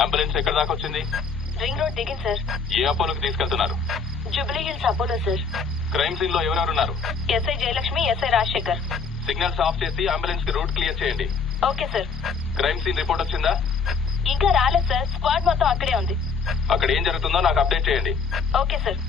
Ambulance ఎక్కడ దాకా వచ్చింది? రింగ్ రోడ్ దిగింది సార్. ఏ అపోలోకి తీసుకెళ్తున్నారు? Jubilee Hills Apollo sir. Crime scene లో ఎవరెవరున్నారు? SI Jayalakshmi, SI Rajasekhar. Signals off చేసి అంబులెన్స్ కి రూట్ క్లియర్ చేయండి. Okay sir. Crime scene report వచ్చిందా? ఇంకా రాలేదు సార్. స్క్వాడ్ మొత్తం అక్కడే ఉంది. అక్కడ ఏం జరుగుతుందో నాకు అప్డేట్ చేయండి. Okay sir.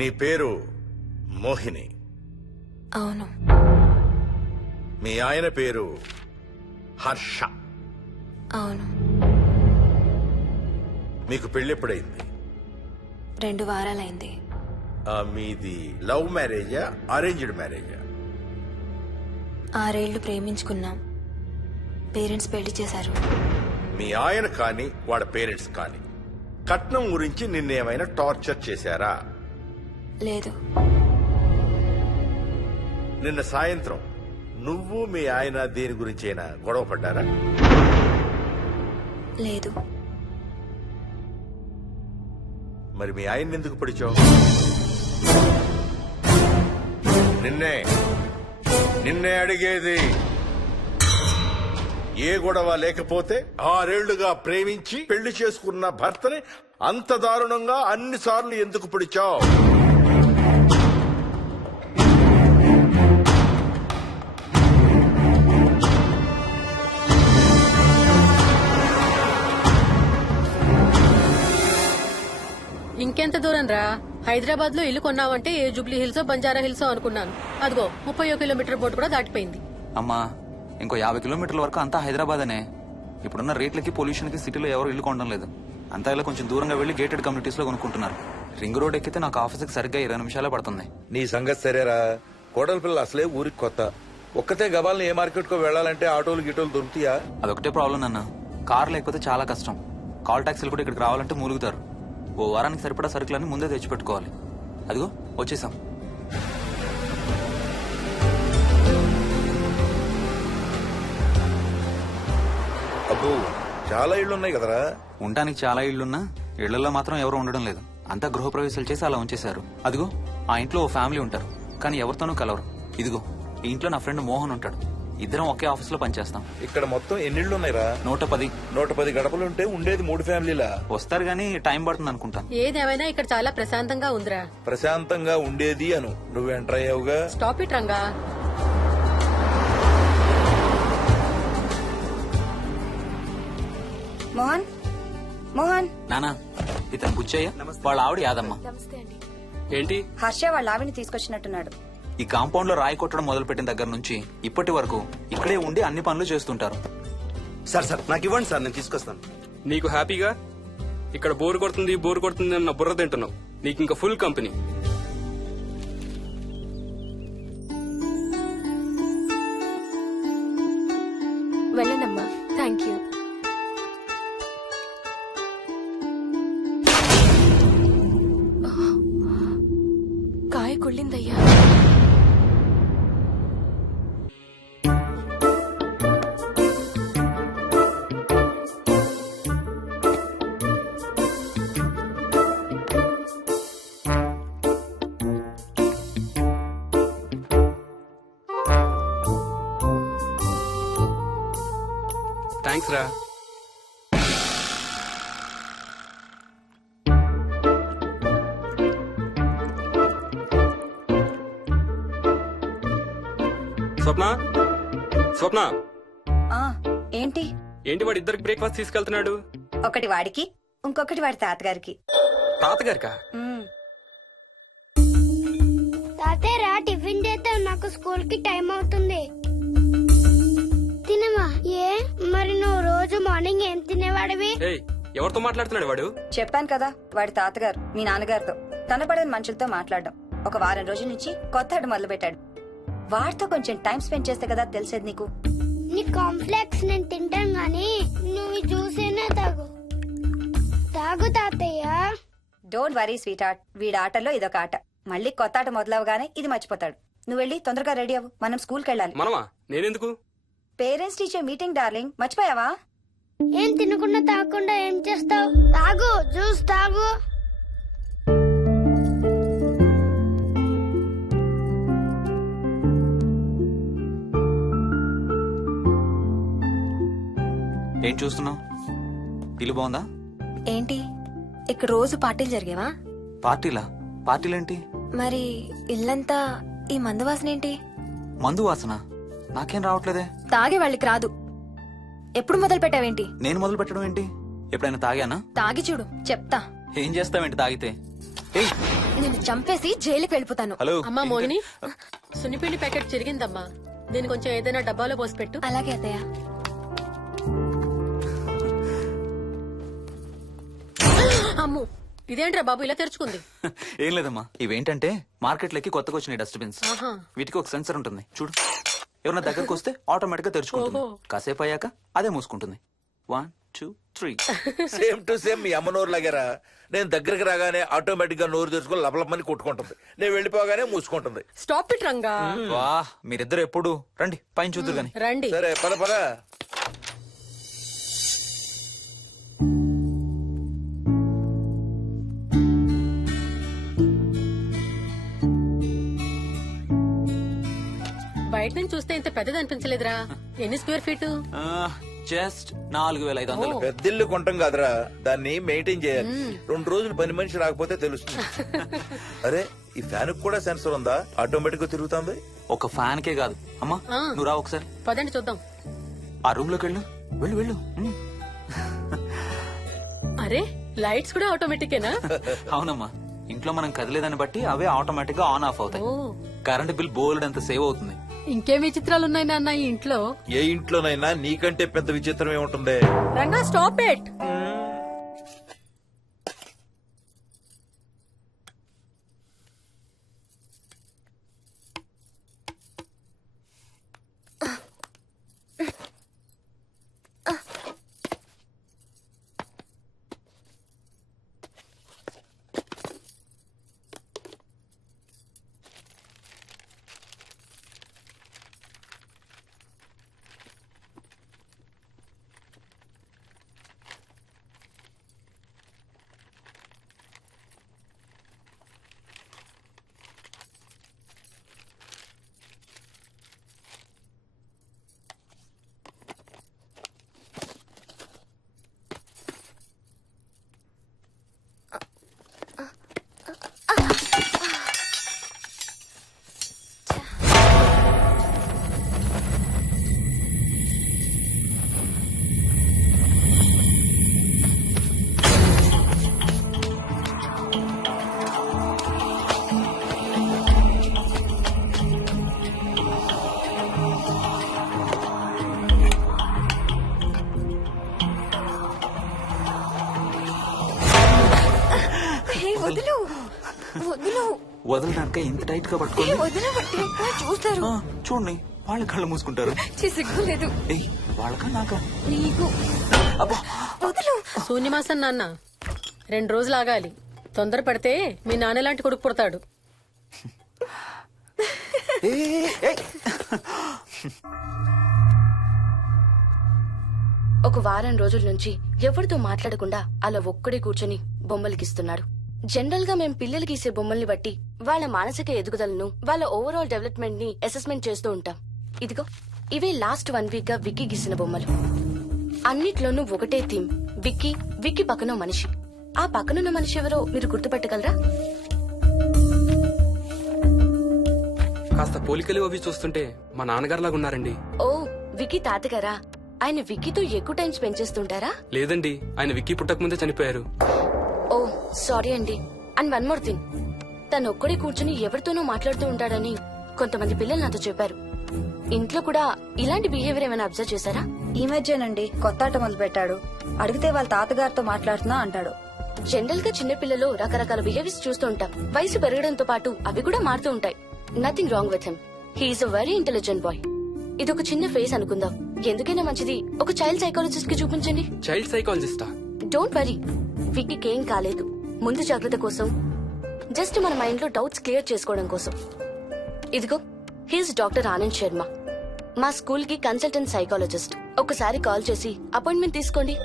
నీ పేరు మోహిని? అవును. మీ ఆయన పేరు హర్ష? అవును. మీకు పెళ్ళెప్పుడైంది? 2 వారాలైంది. మీది లవ్ మ్యారేజా అరేంజ్డ్ మ్యారేజా? 6 ఏళ్లు ప్రేమించుకున్నాం. పేరెంట్స్ పెళ్లి చేశారు. మీ ఆయన కానీ వాళ్ళ పేరెంట్స్ కానీ కట్నం గురించి నిన్నేమైనా టార్చర్ చేశారా? లేదు. నిన్న సాయంత్రం నువ్వు మీ ఆయన దేని గురించైనా గొడవ పడ్డారా? లేదు. మరి మీ ఆయన్ని ఎందుకు పడిచావు? నిన్నే అడిగేది. ఏ గొడవ లేకపోతే 6 ఏళ్లుగా ప్రేమించి పెళ్లి చేసుకున్న భర్తని అంత దారుణంగా అన్నిసార్లు ఎందుకు పిడిచావు? దూరం రా. హైదరాబాద్ లో ఇల్లు కొన్నావంటే ఏ జూబ్లీ హిల్స్ బంజారా హిల్స్ అనుకున్నాను. అదిగో 30 కిలోమీటర్ బోర్డు కూడా దాటిపోయింది. అమ్మా ఇంకో 50 కిలోమీటర్ల వరకు అంతా హైదరాబాద్ అనే. ఇప్పుడున్న రేట్లకి పొల్యూషన్ కి సిటీలో ఎవరు ఇల్లు కొనడం లేదు. అంతా ఇలా కొంచెం దూరంగా వెళ్లి గేటెడ్ కమ్యూనిటీస్ లో కొనుక్కుంటున్నారు. రింగ్ రోడ్ ఎక్కితే నాకు ఆఫీస్కి సరిగ్గా 20 నిమిషాలే పడుతుంది. నీ సంగతి సరేరా, కోడల పిల్ల అసలే ఊరికి కొత్త. ఒక్కతే గబాల్ని ఏ మార్కెట్ కో వెళ్ళాలంటే ఆటోలు గిటోలు దొరుకుతాయా? అదొకటే ప్రాబ్లం అన్న. కార్ లేకపోతే చాలా కష్టం. కాల్ టాక్సీలు కూడా ఇక్కడికి రావాలంటే మూలుగుతారు. ఓ వారానికి సరిపడా సరుకులన్నీ ముందే తెచ్చిపెట్టుకోవాలి. అదిగో వచ్చేసాం. అబ్బో చాలా ఇళ్ళు ఉన్నాయి కదరా. ఉండడానికి చాలా ఇళ్లున్నా ఇళ్లలో మాత్రం ఎవరు ఉండడం లేదు. అంతా గృహప్రవేశాలు చేసి అలా ఉంచేశారు. అదిగో ఆ ఇంట్లో ఓ ఫ్యామిలీ ఉంటారు, కానీ ఎవరితోనూ కలవరు. ఇదిగో ఈ ఇంట్లో నా ఫ్రెండ్ మోహన్ ఉంటాడు. ఇద్దరం ఒకే ఆఫీస్ లో పనిచేస్తాం. ఇక్కడ మొత్తం ఎన్నిళ్ళు ఉన్నాయిరా? 110. 110 గడపలుంటే ఉండేది 3 ఫ్యామిలీలా? వస్తారు గానీ టైం పడుతుంది అనుకుంటా. ఏదేమైనా ఇక్కడ చాలా ప్రశాంతంగా ఉందిరా. ప్రశాంతంగా ఉండేది అను, నువ్వు ఎంటర్ అయ్యావుగా. Stop it Ranga. మోహన్ మోహన్ నానా ఇతను బుచ్చయ్య, వాళ్ళ ఆవిడ యాదమ్మ. ఏంటి? హర్ష వాళ్ళ ఆవిని తీసుకొచ్చినట్టున్నాడు. ఈ కాంపౌండ్ లో రాయి కొట్టడం మొదలు పెట్టిన దగ్గర నుంచి ఇప్పటి వరకు ఇక్కడే ఉండి అన్ని పనులు చేస్తుంటారు. సార్ నాకు ఇవ్వండి సార్, నేను తీసుకొస్తాను. నీకు హ్యాపీగా ఇక్కడ బోర్ కొడుతుంది అన్న బుర్ర తింటున్నావు. నీకు ఇంకా ఫుల్ కంపెనీ. వెళ్ళండమ్మా. Thank you. కాయ కుళ్ళిందయ్యా. థ్యాంక్స్ రా. స్వప్న ఆ ఏంటి ఏంటి వాడి ఇద్దరికి బ్రేక్ఫాస్ట్ తీసుకెళ్తున్నాడు? ఒకటి వాడికి, ఇంకొకటి వాడి తాతగారికి. తాతగారికా? ఉమ్, తాతయ్యరా టిఫిన్ చేద్దాం, నాకు స్కూల్ కి టైం అవుతుంది. తినవా? ఏ మరి నువ్వు రోజు మార్నింగ్ ఏం తినేవాడివి? ఏయ్, ఎవరితో మాట్లాడుతున్నాడు వాడు? చెప్పాను కదా వాడి తాతగారు మీ నాన్నగారితో కనపడని మనుషులతో మాట్లాడడం. ఒక వారం రోజుల నుంచి కొత్త ఆట మొదలు పెట్టాడు. వాడితో కొంచెం టైం స్పెండ్ చేస్తే కదా తెలిసేది నీకు. నీ కాంప్లెక్స్ నేను తింటాను గాని నువ్వు జ్యూసేనా తాగు. తాగు తాతయ్య. డోంట్ వరీ స్వీట్ హార్ట్, వీడి ఆటల్లో ఇదొక ఆట. మళ్ళీ కొత్త ఆట మొదలవగానే ఇది మర్చిపోతాడు. నువ్వు వెళ్ళి తొందరగా రెడీ అవ్వు, మనం స్కూల్కి వెళ్ళాలి. మనమా? నేనెందుకు? పేరెంట్స్ టీచర్ మీటింగ్ డార్లింగ్, మర్చిపోయావా? ఏం తినకుండా తాగకుండా ఏం చేస్తావు? తాగు, జ్యూస్ తాగు. ఏం చూస్తున్నావు? ఇల్లు బాగుందా? ఏంటి ఇక్కడ రోజు పార్టీలు జరిగేవా? పార్టీలా? పార్టీలేంటి? మరి ఇల్లంతా ఈ మందు వాసన ఏంటి? మందు వాసన నాకేం రావట్లేదే. తాగే వాళ్ళకి రాదు. ఎప్పుడు మొదలు పెట్టావేంటి? నేను మొదలు పెట్టడం ఏంటి? ఎప్పుడైనా తాగానా? తాగి చూడు, చెప్తా. ఏం చేస్తావేంటి తాగితే? ఏయ్, నేను చంపేసి జైలుకి వెళ్ళిపోతాను. హలో. అమ్మా మోహిని, సున్నిపిండి ప్యాకెట్ చిరిగిందమ్మా. దీని కొంచెం ఏదైనా డబ్బాలో పోసి పెట్టు. అలాగే అత్తయ్య. అమ్ము, ఇదేంట్రా బాబు ఇలా తెరుచుకుంది? ఏం లేదమ్మా, ఇవేంటంటే మార్కెట్లోకి కొత్తగా వచ్చినాయి డస్ట్బిన్స్. ఆహా. వీటికి ఒక సెన్సర్ ఉంటుంది చూడు. ఎవరన్నా దగ్గరకు వస్తే ఆటోమేటిక్ గా తెరుచుకుంటుంది. ఓహో. కాసేపు అయ్యాక అదే మూసుకుంటుంది. 1 2 3. సేమ్ టు సేమ్ మీ అమ్మ నోరు లాగారా. నేను దగ్గరికి రాగానే ఆటోమేటిక్ గా నోరు తెరుచుకొని లపలపని కొట్టుకుంటుంది. నేను వెళ్ళిపోగానే మూసుకుంటుంది. Stop it Ranga. వా, మీరిద్దరు ఎప్పుడు రండి పైన చూద్దరు గాని. రండి. సరే పద పద. బయట నుంచి చూస్తే ఇంత పెద్దది అనిపించలేదురా. ఎన్ని స్క్వేర్ ఫీట్? జస్ట్ 4500. పెద్దిల్లు కొంటాం కాదురా, దాన్ని మెయింటైన్ చేయాలి. 2 రోజులు పని మనిషి రాకపోతే తెలుస్తుంది. అరే ఈ ఫ్యాన్ కూడా సెన్సర్ ఉందా? ఆటోమేటిక్ గా తిరుగుతుంది. ఒక ఫ్యాన్ కే కాదు. అమ్మా ఆ. నువ్వు రా ఒకసారి. పదండి చూద్దాం. ఆ రూమ్ లోకి వెళ్ళు. వెళ్ళు వెళ్ళు. అరే లైట్స్ కూడా ఆటోమేటికేనా? అవునమ్మా, ఇంట్లో మనం కదిలేదాన్ని బట్టి అవే ఆటోమేటిక్ గా ఆన్ ఆఫ్ అవుతాయి. ఓ కరెంట్ బిల్ బోల్డ్ అంత సేవ్ అవుతుంది. ఇంకేం విచిత్రాలు ఉన్నాయి నాన్న ఈ ఇంట్లో. ఏ ఇంట్లోనైనా నీకంటే పెద్ద విచిత్రం ఏముంటుంది? Ranga stop it. వదులు వదులు వదలడానికి ఇంత టైట్ గా పట్టుకోండి. వదలబట్టి చూస్తారు. చూడండి, వాళ్ళ కళ్ళు మూసుకుంటారు. సిగ్గులేదు ఏయ్, వాళ్ళకా నాకా? నీకు. అబ్బా, వదులు. శూన్యమాసం నాన్న 2 రోజులు ఆగాలి. తొందర పడితే మీ నాన్న లాంటి కొడుకు పుడతాడు. ఒక వారం రోజుల నుంచి ఎవరితో మాట్లాడకుండా అలా ఒక్కడే కూర్చొని బొమ్మలు గీస్తున్నాడు. జనరల్ గా మేం పిల్లలు గీసే బొమ్మల్ని బట్టి వాళ్ళ మానసిక ఎదుగుదలను, వాళ్ళ ఓవరాల్ డెవలప్మెంట్ ని అసెస్మెంట్ చేస్తూ ఉంటాం. ఇదిగో ఇవే లాస్ట్ 1 వీక్ గా విక్కీ గీసిన బొమ్మలు. అన్నిట్లోనూ ఒకటే థీమ్, విక్కీ, విక్కీ పక్కన మనిషి. ఆ పక్కనున్న మనిషి ఎవరో మీరు గుర్తుపట్టగలరా? కాస్త పోలికలు అవి చూస్తుంటే మా నాన్నగారులాగా ఉన్నారండి. ఓ, విక్కీ తాతగారా? ఆయన విక్కీతో ఎక్కువ టైం స్పెండ్ చేస్తుంటారా? లేదండి, ఆయన విక్కీ పుట్టక ముందే చనిపోయారు. ఓ సారీ అండి. అండ్ 1 మోర్ థింగ్, తను ఒక్కడే కూర్చుని ఎవరితోనూ మాట్లాడుతూ ఉంటాడని కొంతమంది పిల్లలు నాతో చెప్పారు. ఇంట్లో కూడా ఇలాంటి బిహేవియర్ ఏమైనా అబ్జర్వ్ చేశారా? ఈ మధ్యనండి కొత్త ఆట మొదలు పెట్టాడు. అడిగితే వాళ్ళ తాతగారితో మాట్లాడుతున్నా అంటాడు. జనరల్ గా చిన్న పిల్లలు రకరకాల బిహేవియర్స్ చూస్తూ ఉంటాం. వయసు పెరగడంతో పాటు అవి కూడా మారుతూ ఉంటాయి. Nothing wrong with him. He's a very intelligent boy. ఇది ఒక చిన్న ఫేస్ అనుకుందాం. ఎందుకైనా మంచిది ఒక చైల్డ్ సైకాలజిస్ట్ కి చూపించండి. చైల్డ్ సైకాలజిస్టా? డోంట్ వరీ, విక్కీకి ఏం కాలేదు. ముందు జాగ్రత్త కోసం, జస్ట్ మన మైండ్ లో డౌట్స్ క్లియర్ చేసుకోవడం కోసం. ఇదిగో, హీస్ డాక్టర్ ఆనంద్ శర్మ, మా స్కూల్ కి కన్సల్టెంట్ సైకాలజిస్ట్. ఒకసారి కాల్ చేసి అపాయింట్మెంట్ తీసుకోండి.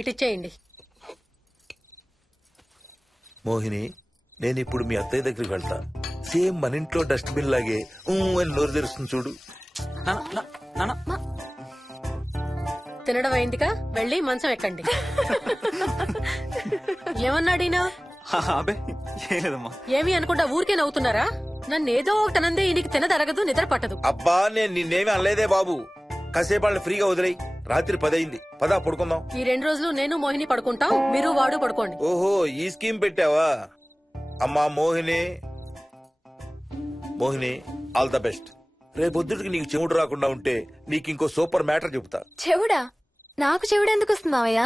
ఇటిచ్చేయండి. మోహిని, నేను ఇప్పుడు మీ అత్తయ్య దగ్గరికి వెళ్తా. సేమ్ మన ఇంట్లో డస్ట్బిన్ లాగే అని నోరు తెరుస్తుంది చూడు. తినడం అయిందిగా, వెళ్ళి మంచం ఎక్కండి. ఏమన్నాడీనా? అబే ఏం లేదమ్మా. ఏమి అనుకుంటా ఊరికే నవ్వుతున్నారా? నన్ను ఏదో ఒకటనందే ఈయనకి తినదరగదు, నిద్ర పట్టదు. అబ్బా, నేను నిన్నేమి అనలేదే బాబు. కాసేపు వాళ్ళని ఫ్రీగా వదిలేయి. రాత్రి 10 అయింది, పదా పడుకుందాం. ఈ 2 రోజులు నేను మోహిని పడుకుంటాం, మీరు వాడు పడుకోండి. ఓహో, ఈ స్కీమ్ పెట్టావా? అమ్మా Mohini, Mohini, all the best. రేపొద్దుటికి నీకు చెవుడు రాకుండా ఉంటే నీకు ఇంకో సూపర్ మ్యాటర్ చెబుతా. చెవుడా? నాకు చెవుడు ఎందుకు వస్తుంది మావయ్య?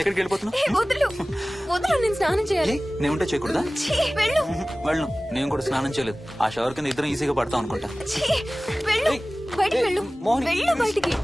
ఎక్కడికి వెళ్ళిపోతున్నావు? ఏ, వదులు వదులు, నేను స్నానం చేయాలి. నేను ఉంటే చేయకూడదా? ఛీ, వెళ్ళు. వెళ్ళు. నేను కూడా స్నానం చేయలేదు. ఆ షవర్ కింద ఇద్దరం ఈజీగా పడతాం అనుకుంటా. ఛీ, వెళ్ళు. ఏయ్, బయటికి ఏయ్, వెళ్ళు. మోహిని, వెళ్ళు బయటికి.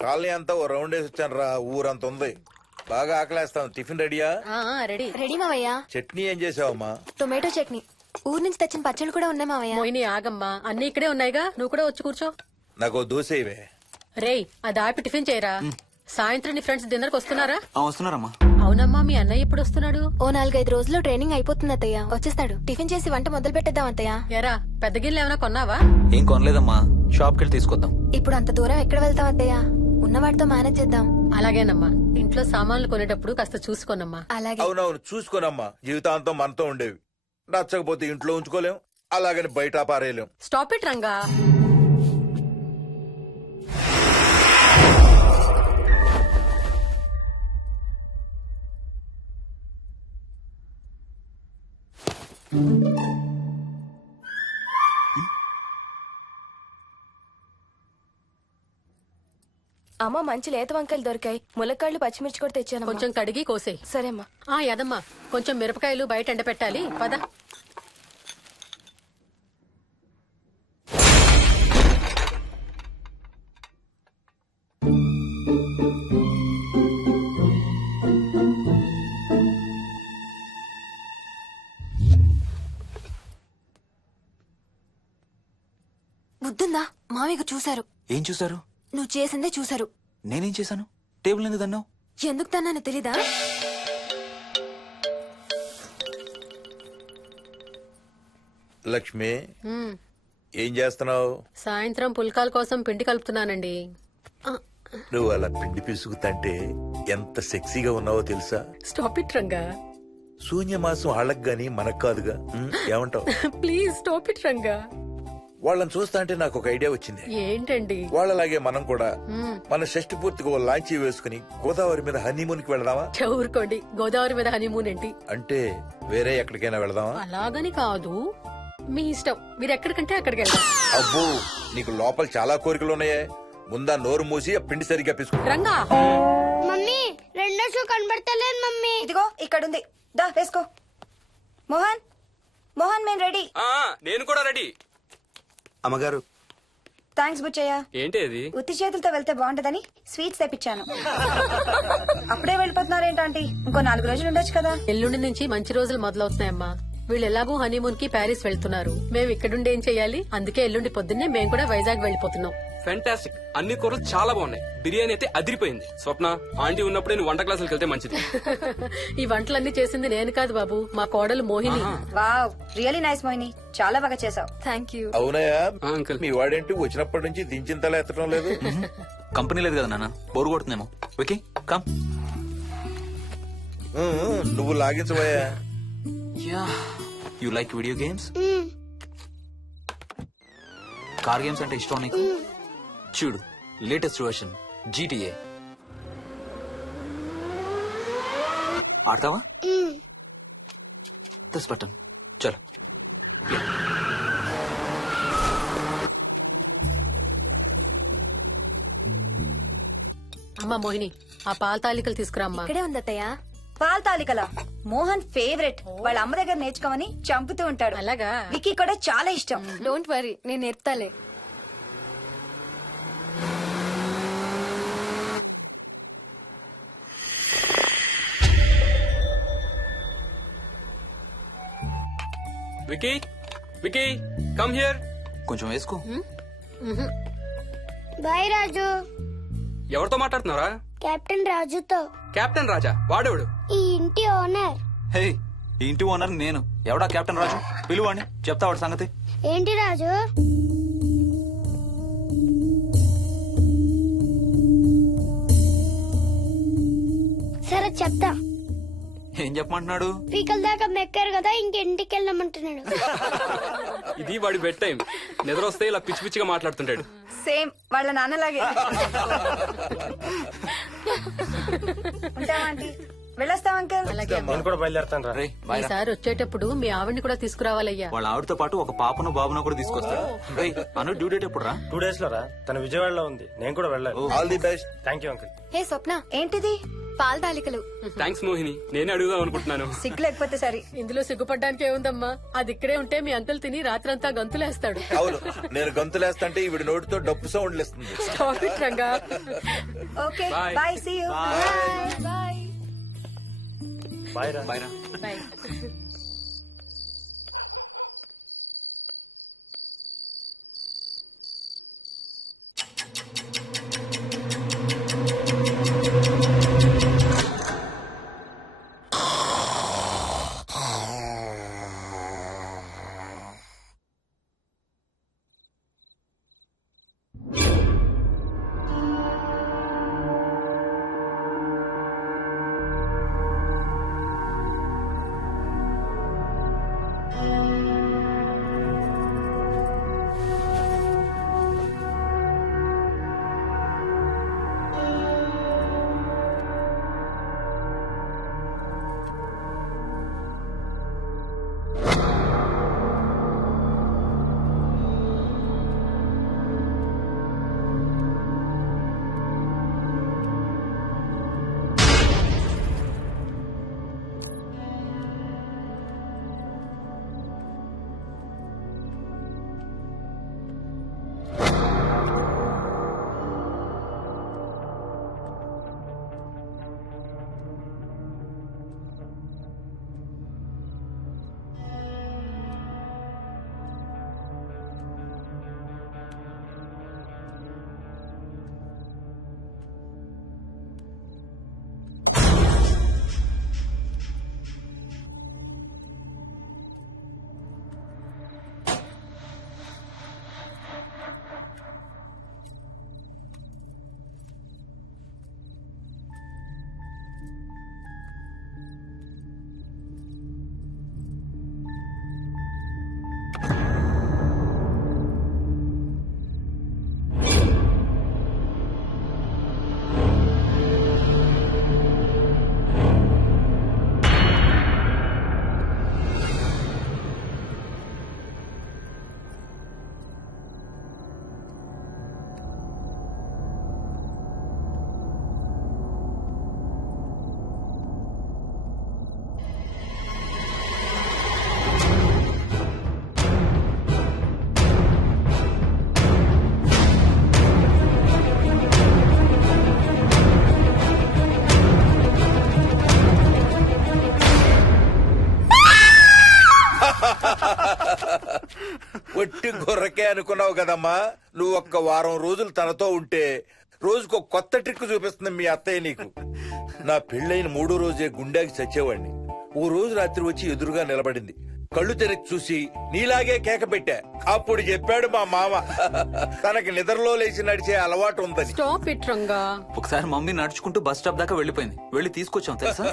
కాలనీ అంతా ఓ రౌండ్ వేసి వచ్చాను రా. ఊరంత ఉంది. బాగా ఆకలేస్తాం. టిఫిన్ రెడీయా? రెడీ. రెడీ మావయ్య. చట్నీ ఏం చేసావమ్మా? టొమాటో చట్నీ. ఊరు నుంచి తెచ్చిన పచ్చళ్ళు కూడా ఉన్నాయి మావయ్య. మోహిని ఆగమ్మా, అన్ని ఇక్కడే ఉన్నాయిగా, నువ్వు కూడా వచ్చి కూర్చో. నాకు దోశ ఇవే. రేయ్, అది ఆపి టిఫిన్ చేయరా. సాయంత్రం నీ ఫ్రెండ్స్ డిన్నర్ కి వస్తున్నారా? వస్తున్నారమ్మా. అవునమ్మా, మీ అన్నయ్య ఎప్పుడు వస్తున్నాడు? ఓ 4-5 రోజుల్లో ట్రైనింగ్ అయిపోతుంది అత్తయ్య, వచ్చేస్తాడు. టిఫిన్ చేసి వంట మొదలు పెట్టేద్దాం అత్తయ్య. ఎరా, పెద్ద గిన్నెలు ఏమైనా కొన్నావా? ఏం కొనలేదమ్మా, షాప్కి వెళ్ళి తీసుకొద్దాం. ఇప్పుడు అంత దూరం ఎక్కడ వెళ్తాం అత్తయ్య, ఉన్న వాటితో మేనేజ్ చేద్దాం. అలాగేనమ్మా, ఇంట్లో సామాన్లు కొనేటప్పుడు కాస్త చూసుకోనమ్మా. అలాగే. అవునవును, చూసుకోనమ్మా. జీవితాంతం మనతో ఉండేవి. నచ్చకపోతే ఇంట్లో ఉంచుకోలేం, అలాగని బయట పారేయలేం. Stop it Ranga. అమ్మ, మంచి లేత వంకాయలు దొరికాయి. ములక్కాళ్ళు, పచ్చిమిర్చి కూడా తెచ్చాను. కొంచెం కడిగి కోసేయ్. సరే అమ్మా. యదమ్మా, కొంచెం మిరపకాయలు బయట ఎండపెట్టాలి. పద. బుద్ధుందా? మామయ్య చూశారు. ఏం చూసారు? నువ్వు చేసిందే చూశారు. నేనేం చేశాను? టేబుల్ ఎందుకు దన్నావు? ఎందుకు తన్నాను తెలీదా? లక్ష్మి, ఏం చేస్తున్నావు? సాయంత్రం పుల్కాల కోసం పిండి కలుపుతున్నానండి. నువ్వు అలా పిండి పిసుకుతంటే ఎంత సెక్సీగా ఉన్నావో తెలుసా? Stop it Ranga. శూన్యమాసం వాళ్ళకి గాని మనకు కాదుగా. ఏమంటావు? Please stop it Ranga. వాళ్ళని చూస్తా అంటే నాకు ఒక ఐడియా వచ్చింది. ఏంటండి? వాళ్ళలాగే మనం కూడా మన షష్టి పూర్తిగా ఓ లాంచీ వేసుకుని గోదావరి మీద హనీమూన్ కి వెళదామా? ఊరుకోండి, గోదావరి మీద హనీమూన్ ఏంటి? అంటే వేరే ఎక్కడికైనా వెళదామా? అలాగని కాదు, మీ ఇష్టం. మీరు ఎక్కడికంటే అక్కడికి వెళ్దాం. అబ్బో, నీకు లోపల చాలా కోరికలు ఉన్నాయే. ముందా నోరు మూసి ఆ పిండి సరిగ్గా పిసుకు. రంగా. మమ్మీ, రెండో షూ కనబడతలేదు మమ్మీ. ఇదిగో ఇక్కడుంది, దా వేసుకో. మోహన్, మోహన్, మేము రెడీ. నేను కూడా రెడీ. అమ్మగారు, థ్యాంక్స్ బుచ్చయ్య. ఏంటి అది? ఉత్తి చేతులతో వెళ్తే బాగుంటదని స్వీట్స్ తెప్పించాను. అప్పుడే వెళ్ళిపోతున్నారేంటంటే ఇంకో 4 రోజులు ఉండొచ్చు కదా. ఎల్లుండి నుంచి మంచి రోజులు మొదలవుతున్నాయమ్మా. వీళ్ళు ఎలాగూ హనీమూన్ కి ప్యారిస్ వెళ్తున్నారు. మేము ఇక్కడుండి ఏం చెయ్యాలి? అందుకే ఎల్లుండి పొద్దున్నే మేము కూడా వైజాగ్ వెళ్ళిపోతున్నాం. ఫెంటాస్టిక్. అన్ని కూరలు చాలా బాగున్నాయి. బిర్యానీ అయితే అదిరిపోయింది. స్వప్న, ఆంటీ ఉన్నప్పుడే నువ్వు వంట క్లాసులకు వెళ్తే మంచిది. ఈ వంటలన్నీ చేసింది నేను కాదు బాబు, మా కోడలు Mohini. Wow, really nice Mohini, చాలా బాగా చేసావు. Thank you. అవునయ్యా, అంకుల్. మీ వాడేంటి వచ్చినప్పటి నుంచి దించిన తల ఎత్తడం లేదు? కంపెనీ లేదు కదా నాన్న, బోరు కొడుతుందేమో. Okay come. నువ్వు లాగించబోయా? You like video games? Car games అంటే ఇష్టం నీకు? చూడు, లేటెస్ట్ వర్షన్ GTA. ఆడతావా? దస్ బటన్ చలో. అమ్మా మోహిని, ఆ పాల తాలికలు తీసుకురా అమ్మా. ఇక్కడే ఉంది అత్తయ్య. పాల తాలికల మోహన్ ఫేవరెట్. వాళ్ళ అమ్మ దగ్గర నేర్చుకోమని చంపుతూ ఉంటాడు. అలాగా? విక్కీ కూడా చాలా ఇష్టం. డోంట్ వరీ, నేను నేర్పుతాలే. Vicky, Vicky, come here. కొంచెం వేసుకో. బాయ్ రాజు. ఎవరితో మాట్లాడుతున్నారా? కెప్టెన్ రాజుతో. కెప్టెన్ రాజా? వాడేవాడు? ఈ ఇంటి ఓనర్. హే, ఈ ఇంటి ఓనర్ నేను. ఎవడా కెప్టెన్ రాజు? పిలువాడిని, చెప్తా వాడి సంగతి. ఏంటి రాజు? సరే చెప్తా. ఏం చెప్పమంటున్నాడు? పీకల దాకా మెక్కారు కదా, ఇంటికి వెళ్ళమంటున్నాడు. ఇది వాడి బెడ్ టైం. నిద్ర వస్తే ఇలా పిచ్చి పిచ్చిగా మాట్లాడుతుంటాడు. సేమ్ వాళ్ళ నాన్నలాగే. ఉంటావా ఆంటీ? వెళ్ళొస్తాం అంకల్. అలాగే అమ్మా. నేను కూడా బయలుదేరతాను రా. రే బాయ్ రా. ఈసారి వచ్చేటప్పుడు మీ ఆవిడ్ని కూడా తీసుకురావాలయ్యా. వాళ్ళ ఆవిడతో పాటు ఒక పాపను బాబును కూడా తీసుకొస్తాడు. రేయ్, అను డ్యూ డేట్ ఎప్పుడు రా? 2 days లో రా. తన విజయవాడలో ఉంది, నేను కూడా వెళ్ళాలి. All the best. Thank you uncle. Hey Swapna, ఏంటిది? పాల తాలికలు. థ్యాంక్స్ మోహిని, నేనే అడుగుదాం అనుకుంటున్నాను. సిగ్గు లేకపోతే సరే. ఇందులో సిగ్గుపడ్డానికి ఏముందంమ్మా? అది ఇక్కడే ఉంటే మీ అంకుల్ తిని రాత్రంతా గంతులేస్తాడు. అవును, నేను గంతులేస్తంటే ఈవిడ నోటితో డప్పు సౌండ్లు ఇస్తుంది. Stop it, Ranga. Okay Bye. Bye, see you. Bye. Bye రా. బాయ్ రా. Bye. ఒట్టి గొర్రకే అనుకున్నావు కదమ్మా. నువ్వు ఒక్క వారం రోజులు తనతో ఉంటే రోజుకు కొత్త ట్రిక్ చూపిస్తుంది మీ అత్తయ్య నీకు. నా పెళ్ళైన 3వ రోజే గుండెకి చచ్చేవాడిని. ఓ రోజు రాత్రి వచ్చి ఎదురుగా నిలబడింది. కళ్ళు తెరిచి చూసి నీలాగే కేక పెట్టా. అప్పుడు చెప్పాడు మా మామ తనకి నిద్రలో లేచి నడిచే అలవాటు ఉందని. Stop it Ranga. ఒకసారి మమ్మీ నడుచుకుంటూ బస్ స్టాప్ దాకా వెళ్ళిపోయింది. వెళ్ళి తీసుకొచ్చాం తెలుసా.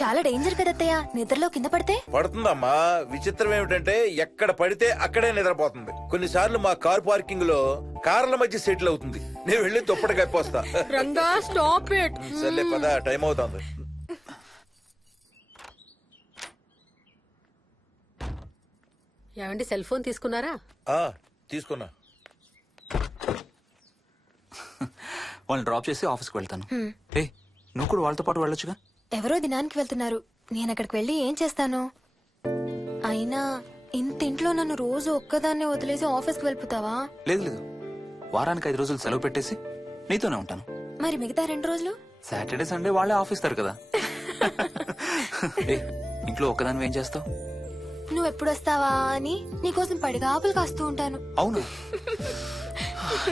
చాలా డేంజర్ కదా అత్తయ్య, నిద్రలో కింద పడితే. పడుతుందమ్మా. విచిత్రం ఏమిటంటే ఎక్కడ పడితే అక్కడే నిద్రపోతుంది. కొన్నిసార్లు మా కార్ పార్కింగ్ లో కార్ల మధ్య సెటిల్ అవుతుంది. నేను వెళ్ళి దుప్పటి కప్పొస్తా. Ranga stop it. సర్లే పద, టైం అవుతుంది. ఏమండి సెల్ ఫోన్ తీసుకున్నారా? ఆ, తీసుకున్నా. వాళ్ళని డ్రాప్ చేసి ఆఫీస్కి వెళ్తాను. ఏ నువ్వు కూడా వాళ్ళతో పాటు వెళ్ళొచ్చుగా. ఎవరో దినానికి వెళ్తున్నారు, నేను అక్కడికి వెళ్ళి ఏం చేస్తాను? అయినా ఇంత ఇంట్లో నన్ను రోజు ఒక్కదాన్నే వదిలేసి ఆఫీస్కి వెళ్ళిపోతావా? లేదు లేదు, వారానికి 5 రోజులు సెలవు పెట్టేసి నీతోనే ఉంటాను. మరి మిగతా 2 రోజులు? సాటర్డే సండే వాళ్ళే ఆఫీస్ తారు కదా. ఏ ఇంట్లో ఒక్కదాని ఏం చేస్తావు? నువ్వు ఎప్పుడు వస్తావా అని నీకోసం పడిగాపులు కాస్తూ ఉంటాను. అవును.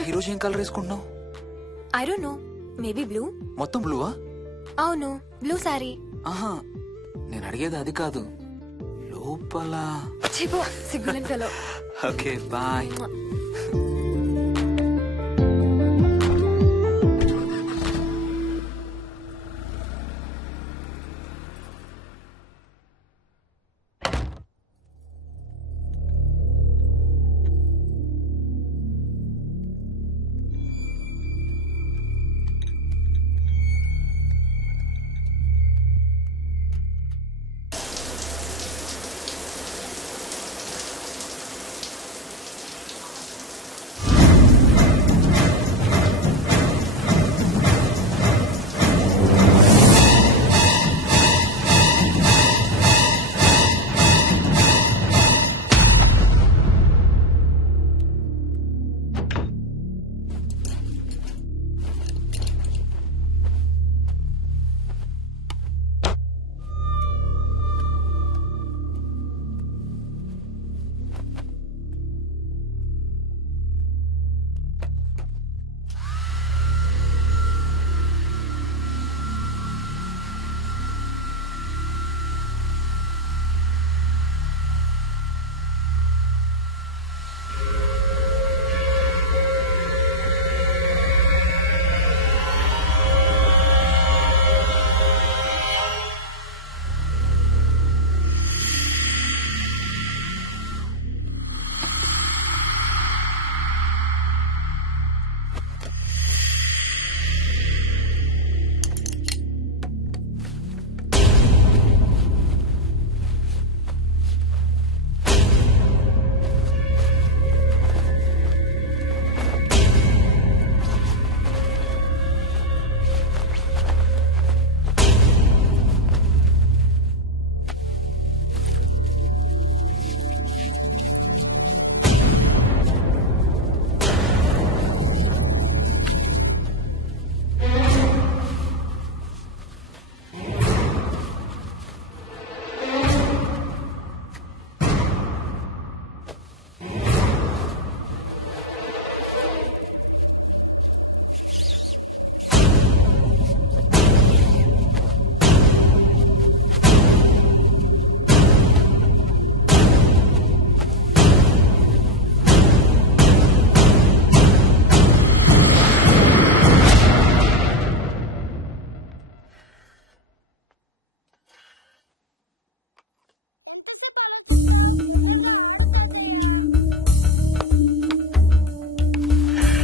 ఈరోజు ఏం కలర్ వేసుకుంటున్నావు? I don't know, maybe blue. మొత్తం బ్లూవా? అవును, బ్లూ సారీ. ఆహా, నేను అడిగేది అది కాదు, లోపల. సిగ్గులేని ఫెలో. Okay bye.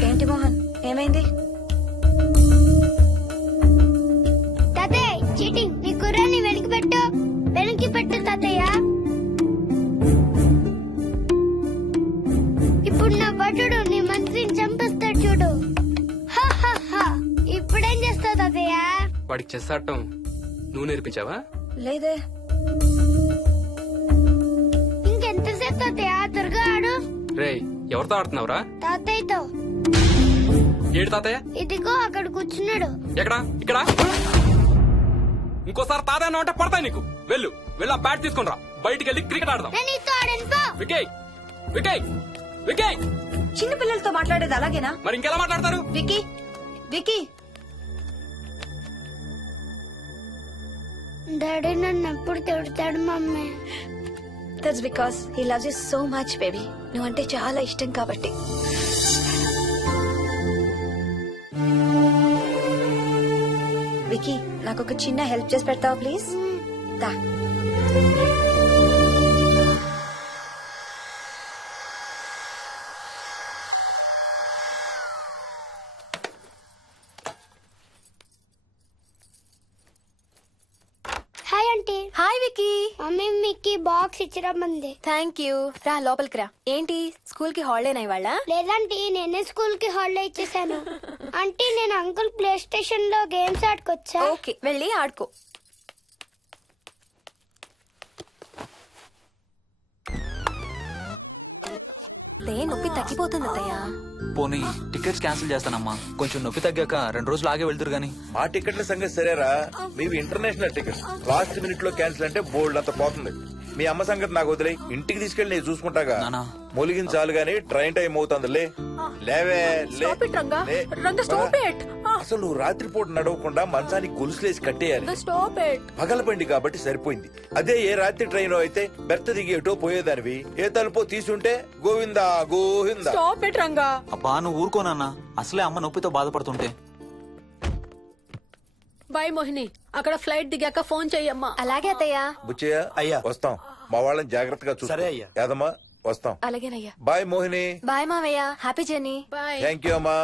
ఏంటి మోహన్, ఏమైంది? తాతయ్య చీటింగ్, నీ కుర్రాన్ని వెనక్కి పెట్టు, వెనక్కి పెట్టు తాతయ్య. ఇప్పుడు నా భటుడు నీ మంత్రిని చంపేస్తాడు చూడు. హా, హా, హా. ఇప్పుడేం చేస్తావు తాతయ్య? వాడికి చెస్ ఆడటం నువ్వు నేర్పించావా? లేదే. ఇంకెంతసేపు తాతయ్య? త్వరగా ఆడు. రేయ్, ఎవరితో ఆడుతున్నావురా? తాతయ్యతో. ఏడు తాతయ్య? ఇదిగో అక్కడ కూర్చున్నాడు. ఎక్కడా? ఇక్కడ. ఇంకోసారి తాతయ్య అంటే పడతాయి నీకు. వెళ్ళు వెళ్ళి ఆ బ్యాట్ తీసుకుని రా, బయటికి వెళ్ళి క్రికెట్ ఆడదాం. నేను నీతో ఆడను పో. వికయ్ వికయ్ వికయ్. చిన్న పిల్లలతో మాట్లాడేది అలాగేనా? మరి ఇంకెలా మాట్లాడతారు? Wiki, wiki. డాడీ నన్ను ఎప్పుడు తిడతాడు mummy. That's because he loves you so much baby. నువ్వంటే చాలా ఇష్టం కాబట్టి. వికీ, నాకు ఒక చిన్న హెల్ప్ చేసి పెడతావా ప్లీజ్? దా. Hi aunty. Aunty. Hi Vicky. Mummy మీకు బాక్స్ ఇచ్చిరమ్మంది. Thank you. రా లోపలికి రా. ఏంటి స్కూల్ కి హాలిడేనా ఇవాళ? లేదంటే నేనే స్కూల్ కి హాలిడే ఇచ్చేసాను. అంటే నేను అంకుల్ ప్లే స్టేషన్ లో గేమ్స్ ఆడుకోవచ్చా? ఓకే, వెళ్ళి ఆడుకో. నొప్పి తగ్గిపోతుంది అత్తయ్య. పోనీ టికెట్స్ క్యాన్సిల్ చేస్తానమ్మా. కొంచెం నొప్పి తగ్గాక 2 రోజులు ఆగే వెళ్తురు గానీ. మా టికెట్ల సంగతి సరేరా, మీవి ఇంటర్నేషనల్ టికెట్స్. లాస్ట్ మినిట్ లో క్యాన్సిల్ అంటే బోల్డ్ అంత పోతుంది. మీ అమ్మ సంగతి నాకు వదిలే, ఇంటికి తీసుకెళ్ళి నేను చూసుకుంటాగా. నానా. మొలిగించాలు గాని ట్రైన్ టైం అవుతుంది. లేవే లే. Stop it, Ranga. లే. Ranga, stop it. అసలు నువ్వు రాత్రిపూట నడవకుండా మంచానికి గొలుసులేసి కట్టేయాలి. Stop it. పగలబండి కాబట్టి సరిపోయింది. అదే ఏ రాత్రి ట్రైన్ అయితే బెర్త దిగి ఎటో పోయేదానివి. ఏ తలుపో తీసుంటే Govinda Govinda. Stop it, Ranga. అబ్బా నువ్వు ఊరుకోనన్నా, అసలే అమ్మ నొప్పితో బాధపడుతుంటే. బాయ్ మోహిని, అక్కడ ఫ్లైట్ దిగాక ఫోన్ చెయ్యమ్మా. అలాగే అత్తయ్య. బుచ్చయ్య అయ్యా. వస్తాం. మా వాళ్ళని జాగ్రత్తగా చూసుకో. సరే అయ్యా. యాదమ్మా వస్తాం. అలాగేనయ్యా. బాయ్ మోహిని. బాయ్ మావయ్య. Happy journey. Bye. Thank you అమ్మా.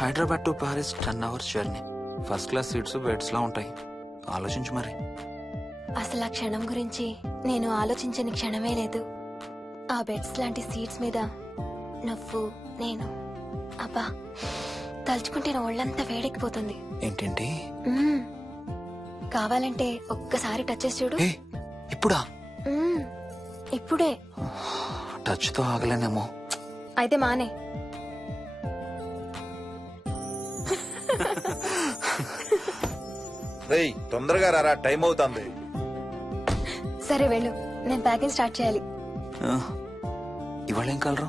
Hyderabad to Paris 10 hours journey. First class seats beds లా ఉంటాయి. ఆలోచించు మరి. అసలు ఆ క్షణం గురించి నేను ఆలోచించని క్షణమే లేదు. ఆ బెడ్స్ లాంటి సీట్స్ మీద నువ్వు నేను. అబ్బా తలుచుకుంటే నా ఒళ్ళంతా వేడెక్కిపోతుంది. ఏంటేంటి? మ్మ్. కావాలంటే ఒక్కసారి టచ్ చేసి చూడు. ఏ ఇప్పుడా? మ్మ్. ఇప్పుడే. టచ్ తో ఆగలేనేమో. అయితే మానే. రేయ్ తొందరగా రారా, టైం అవుతుంది. సరే వెళ్ళు, నేను ప్యాకింగ్ స్టార్ట్ చేయాలి. ఆ, ఇవాళ ఏం కలరు?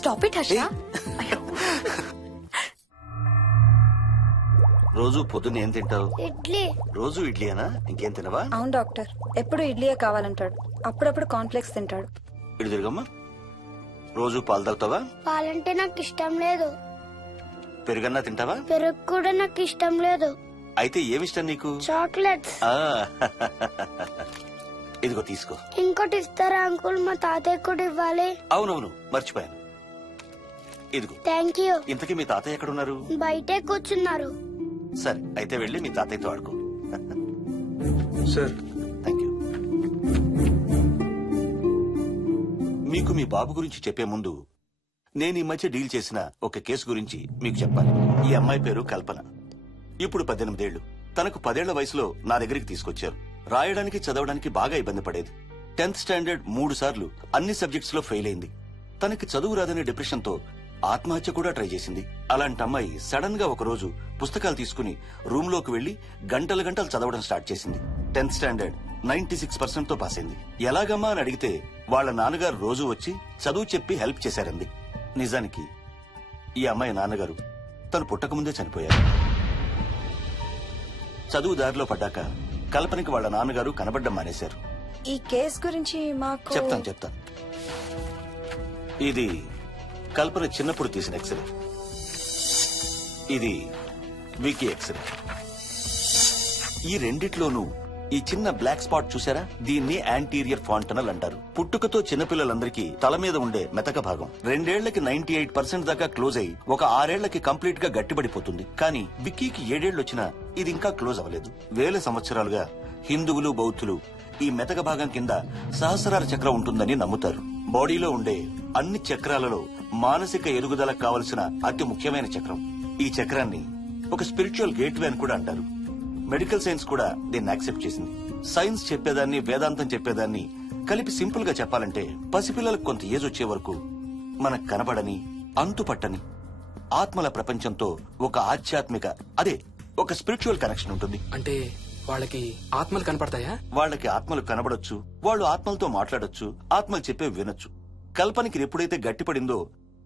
Stop it Harsha. రోజు పొద్దున్న ఏం తింటావు? ఇడ్లీ. రోజు ఇడ్లీనా? ఇంకేం తినవా? అవును డాక్టర్, ఎప్పుడు ఇడ్లీయే కావాలంటాడు. అప్పుడప్పుడు కాన్ఫ్లెక్స్ తింటాడు. ఇటు తిరగమ్మా. రోజు పాలు తాగుతావా? పాలంటే నాకు ఇష్టం లేదు. పెరుగన్నా తింటావా? పెరుగు కూడా నాకు ఇష్టం లేదు. అయితే ఏమిష్టం నీకు? చాక్లెట్స్. ఆ, ఇదిగో తీసుకో. ఇంకోటి ఇస్తారా అంకుల్? మా తాతయ్య కూడా ఇవ్వాలి. అవునవును మర్చిపోయాను. ఇదిగో. Thank you. ఇంతకీ మీ తాతయ్య ఎక్కడున్నారు? బయటే కూర్చున్నారు. సరే అయితే వెళ్ళి మీ తాతయ్యతో ఆడుకో. Sir thank you. మీకు మీ బాబు గురించి చెప్పే ముందు నేను ఈ మధ్య డీల్ చేసిన ఒక కేసు గురించి మీకు చెప్పాలి. ఈ అమ్మాయి పేరు కల్పన. ఇప్పుడు 18 ఏళ్లు. తనకు 10 ఏళ్ల వయసులో నా దగ్గరికి తీసుకొచ్చారు. రాయడానికి చదవడానికి బాగా ఇబ్బంది పడేది. 10th స్టాండర్డ్ 3 సార్లు అన్ని సబ్జెక్ట్స్ లో ఫెయిల్ అయింది. తనకి చదువు రాదనే డిప్రెషన్ తో ఆత్మహత్య కూడా ట్రై చేసింది. అలాంటి అమ్మాయి సడన్ గా ఒక రోజు పుస్తకాలు తీసుకుని రూమ్ లోకి వెళ్లి గంటలు గంటలు చదవడం స్టార్ట్ చేసింది. 10th స్టాండర్డ్ 96% తో పాస్ అయింది. ఎలాగమ్మా అని అడిగితే వాళ్ళ నాన్నగారు రోజు వచ్చి చదువు చెప్పి హెల్ప్ చేశారంది. నిజానికి ఈ అమ్మాయి నాన్నగారు తను పుట్టకముందే చనిపోయారు. చదువు దారిలో పడ్డాక కల్పనకి వాళ్ళ నాన్నగారు కనబడ్డం మానేశారు. ఈ కేస్ గురించి మాకు చెప్తాను. ఇది కల్పన చిన్నప్పుడు తీసిన ఎక్స్రే. ఇది వికీ ఎక్స్రే. ఈ రెండిట్లోనూ ఈ చిన్న బ్లాక్ స్పాట్ చూసారా? దీన్ని యాంటీరియర్ ఫాంటనల్ అంటారు. పుట్టుకతో చిన్నపిల్లలందరికీ తల మీద ఉండే మెతక భాగం 2 ఏళ్లకి 98% దాకా క్లోజ్ అయి ఒక 6 ఏళ్లకి కంప్లీట్ గా గట్టిపడిపోతుంది. కానీ విక్కీకి 7 ఏళ్లు వచ్చినా ఇది ఇంకా క్లోజ్ అవ్వలేదు. వేల సంవత్సరాలుగా హిందువులు బౌద్ధులు ఈ మెతక భాగం కింద సహస్రార చక్రం ఉంటుందని నమ్ముతారు. బాడీలో ఉండే అన్ని చక్రాలలో మానసిక ఎదుగుదలకు కావలసిన అతి ముఖ్యమైన చక్రం. ఈ చక్రాన్ని ఒక స్పిరిచువల్ గేట్వే అని కూడా అంటారు. మెడికల్ సైన్స్ కూడా దీన్ని యాక్సెప్ట్ చేసింది. సైన్స్ చెప్పేదాన్ని వేదాంతం చెప్పేదాన్ని కలిపి సింపుల్ గా చెప్పాలంటే పసిపిల్లలకు కొంత ఏజ్ వచ్చే వరకు మనకు కనబడని అంతుపట్టని ఆత్మల ప్రపంచంతో ఒక ఆధ్యాత్మిక అదే ఒక స్పిరిచువల్ కనెక్షన్ ఉంటుంది. అంటే వాళ్ళకి ఆత్మలు కనపడతాయా? వాళ్ళకి ఆత్మలు కనబడొచ్చు, వాళ్ళు ఆత్మలతో మాట్లాడొచ్చు, ఆత్మలు చెప్పే వినొచ్చు. కల్పనకి ఎప్పుడైతే గట్టిపడిందో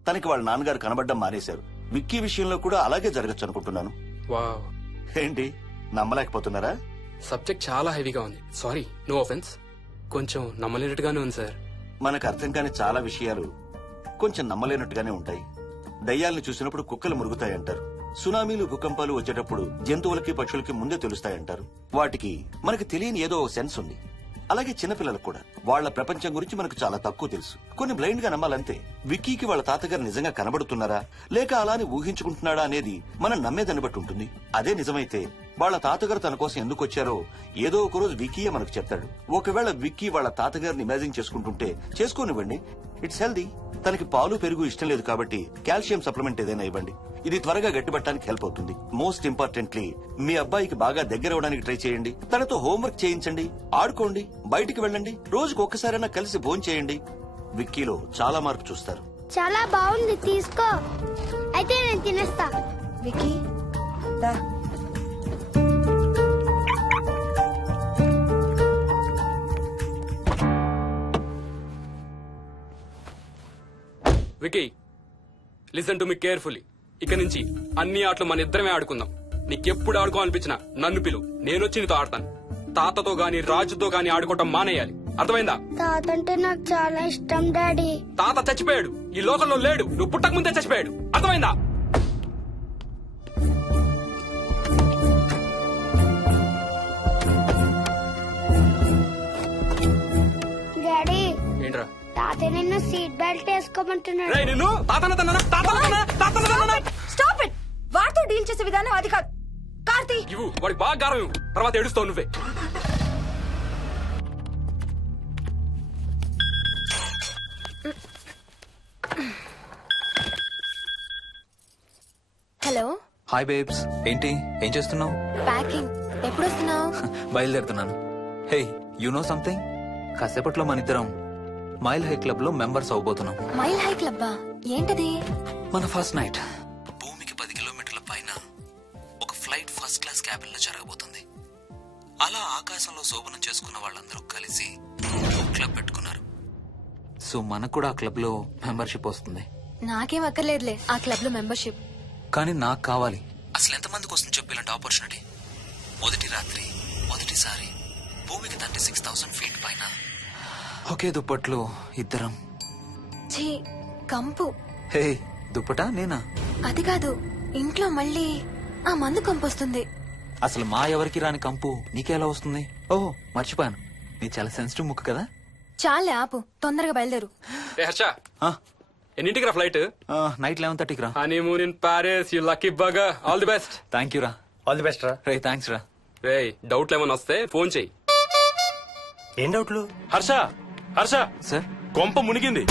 తనకి వాళ్ళ నాన్నగారు కనబడ్డం మానేశారు. విక్కీ విషయంలో కూడా అలాగే జరగచ్చు అనుకుంటున్నాను. వావ్, ఏంటి నమ్మలేకపోతున్నారా? సబ్జెక్ట్ చాలా హెవీగా ఉంది. Sorry, no offence. కొంచెం నమ్మలేనట్టుగానే ఉంది సార్. మనకు అర్థం కాని చాలా విషయాలు కొంచెం నమ్మలేనట్టుగానే ఉంటాయి. దయ్యాల్ని చూసినప్పుడు కుక్కలు మురుగుతాయంటారు. సునామీలు భూకంపాలు వచ్చేటప్పుడు జంతువులకి పక్షులకి ముందే తెలుస్తాయంటారు. వాటికి మనకి తెలియని ఏదో సెన్స్ ఉంది. అలాగే చిన్నపిల్లలకు కూడా వాళ్ల ప్రపంచం గురించి మనకు చాలా తక్కువ తెలుసు. కొన్ని బ్లైండ్ గా నమ్మాలంతే. విక్కీకి వాళ్ళ తాతగారు నిజంగా కనబడుతున్నారా లేక అలానే ఊహించుకుంటున్నాడా అనేది మనం నమ్మేదాన్ని బట్టి ఉంటుంది. అదే నిజమైతే వాళ్ళ తాతగారు తన కోసం ఎందుకు వచ్చారో ఏదో ఒక రోజు విక్కీయే మనకు చెప్తాడు. ఒకవేళ విక్కీ వాళ్ళ తాతగారిని ఇమాజిన్ చేసుకుంటుంటే చేసుకోనివ్వండి, ఇట్స్ హెల్దీ. తనకి పాలు పెరుగు ఇష్టం లేదు కాబట్టి కాల్షియం సప్లిమెంట్ ఏదైనా ఇవ్వండి. ఇది త్వరగా గట్టిపట్టడానికి హెల్ప్ అవుతుంది. మోస్ట్ ఇంపార్టెంట్లీ మీ అబ్బాయికి బాగా దగ్గర అవడానికి ట్రై చేయండి. తనతో హోంవర్క్ చేయించండి, ఆడుకోండి, బయటికి వెళ్ళండి, రోజుకు ఒక్కసారైనా కలిసి భోజనం చేయండి. విక్కీలో చాలా మార్పు చూస్తారు. చాలా బాగుంది, తీసుకో. అయితే నేను తినేస్తా. విక్కీ దా. Vicky, listen to me carefully. ఇక నుంచి అన్ని ఆటలు మన ఇద్దరమే ఆడుకుందాం. నీకెప్పుడు ఆడుకోవాలనిపించినా నన్ను పిలు, నేనొచ్చి నీతో ఆడతాను. తాతతో గాని రాజుతో గాని ఆడుకోవటం మానేయాలి, అర్థమైందా? తాత అంటే నాకు చాలా ఇష్టం డాడీ. తాత చచ్చిపోయాడు, ఈ లోకంలో లేడు. నువ్వు పుట్టక ముందే చచ్చిపోయాడు, అర్థమైందా? డాడీ ఏంట్రా? తాత నిన్ను సీట్ బెల్ట్ వేసుకోమంటున్నాడు. రేయ్, నిన్ను స్టాప్ ఇట్. వాడితో డీల్ చేసే విధానం అది కాదు. కార్తీ, ఇవ్వు, వాడికి బాగా గారం ఇవ్వు, తర్వాత ఏడుస్తావు నువ్వే. Hello, hi babes. ఏంటి, ఏం చేస్తున్నావు? ప్యాకింగ్. ఎప్పుడు వస్తున్నావు? బయలుదేరుతున్నాను. Hey, you know something? కాసేపట్లో మన ఇద్దరం మైల్ హై క్లబ్ లో మెంబర్స్ అవబోతున్నాం. మైల్ హై క్లబ్బా? ఏంటది? మన ఫస్ట్ నైట్ భూమికి 10 కిలోమీటర్ల పైన ఒక ఫ్లైట్ ఫస్ట్ క్లాస్ క్యాబిన్ లో జరగబోతుంది. అలా ఆకాశంలో శోభనం చేసుకున్న వాళ్ళందరూ కలిసి క్లబ్ పెట్టుకున్నారు. సో మనకు కూడా ఆ క్లబ్ లో మెంబర్షిప్ వస్తుంది. నాకేం అక్కర్లేదులే ఆ క్లబ్ లో మెంబర్షిప్. కానీ నాకు కావాలి. అసలు ఎంతమందికి వస్తుంది చెప్పు ఇలాంటి ఆపర్చునిటీ? మొదటి రాత్రి, మొదటిసారి భూమికి 36,000 ఫీట్ పైన ఒకే దుప్పట్లో ఇద్దరం. ఛీ, కంపు. హే, దుప్పటా నేనా? అది కాదు, ఇంట్లో మళ్ళీ ఆ మందు కంపొస్తుంది. అసలు మా ఎవరికి రాని కంపు నీకెలా వస్తుంది? ఓహో, మర్చిపోయాను, నీ చాలా సెన్సిటివ్ ముక్కు కదా. చాలే ఆపు, తొందరగా బయలుదేరు. ఏ హర్ష, ఎన్నింటికి రా ఫ్లైట్? నైట్ 11:30కి రా. Honeymoon in Paris, you lucky బగా. All the best. Thank you రా. ఆల్ ది బెస్ట్ రా. రే, థ్యాంక్స్ రా. రే, డౌట్లు ఏమైనా వస్తే ఫోన్ చెయ్యి. ఏం డౌట్లు? హర్ష, హర్ష, సార్, కొంప మునిగింది.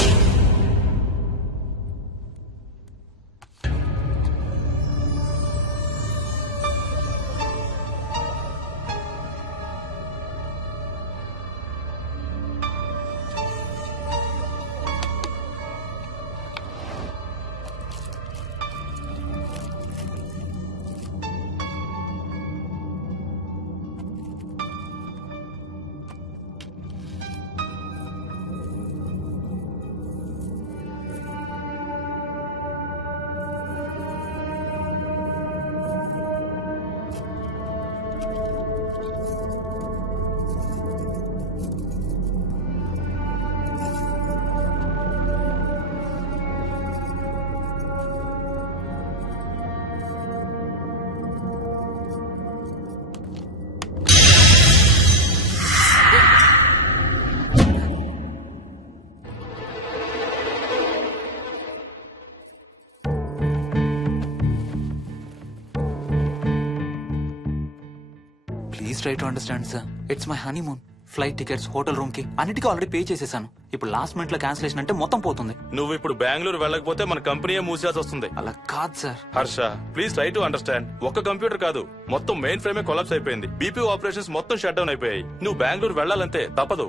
Please try to understand sir. It's my honeymoon. Flight tickets, hotel room కి అన్నిటికీ ఆల్రెడీ పే చేసేసాను. ఇప్పుడు లాస్ట్ మినిట్ లో క్యాన్సిలేషన్ అంటే మొత్తం పోతుంది. నువ్వు ఇప్పుడు బెంగళూరు వెళ్ళకపోతే మన కంపెనీయే మూసేయాల్సి వస్తుంది. అలా కాదు sir. Harsha, please try to understand. ఒక్క కంప్యూటర్ కాదు, మొత్తం మెయిన్ ఫ్రేమే కొలాప్స్ అయిపోయింది. బీపీ ఆపరేషన్స్ మొత్తం షట్ డౌన్ అయిపోయాయి. నువ్వు బెంగళూరు వెళ్ళాలంటే తప్పదు.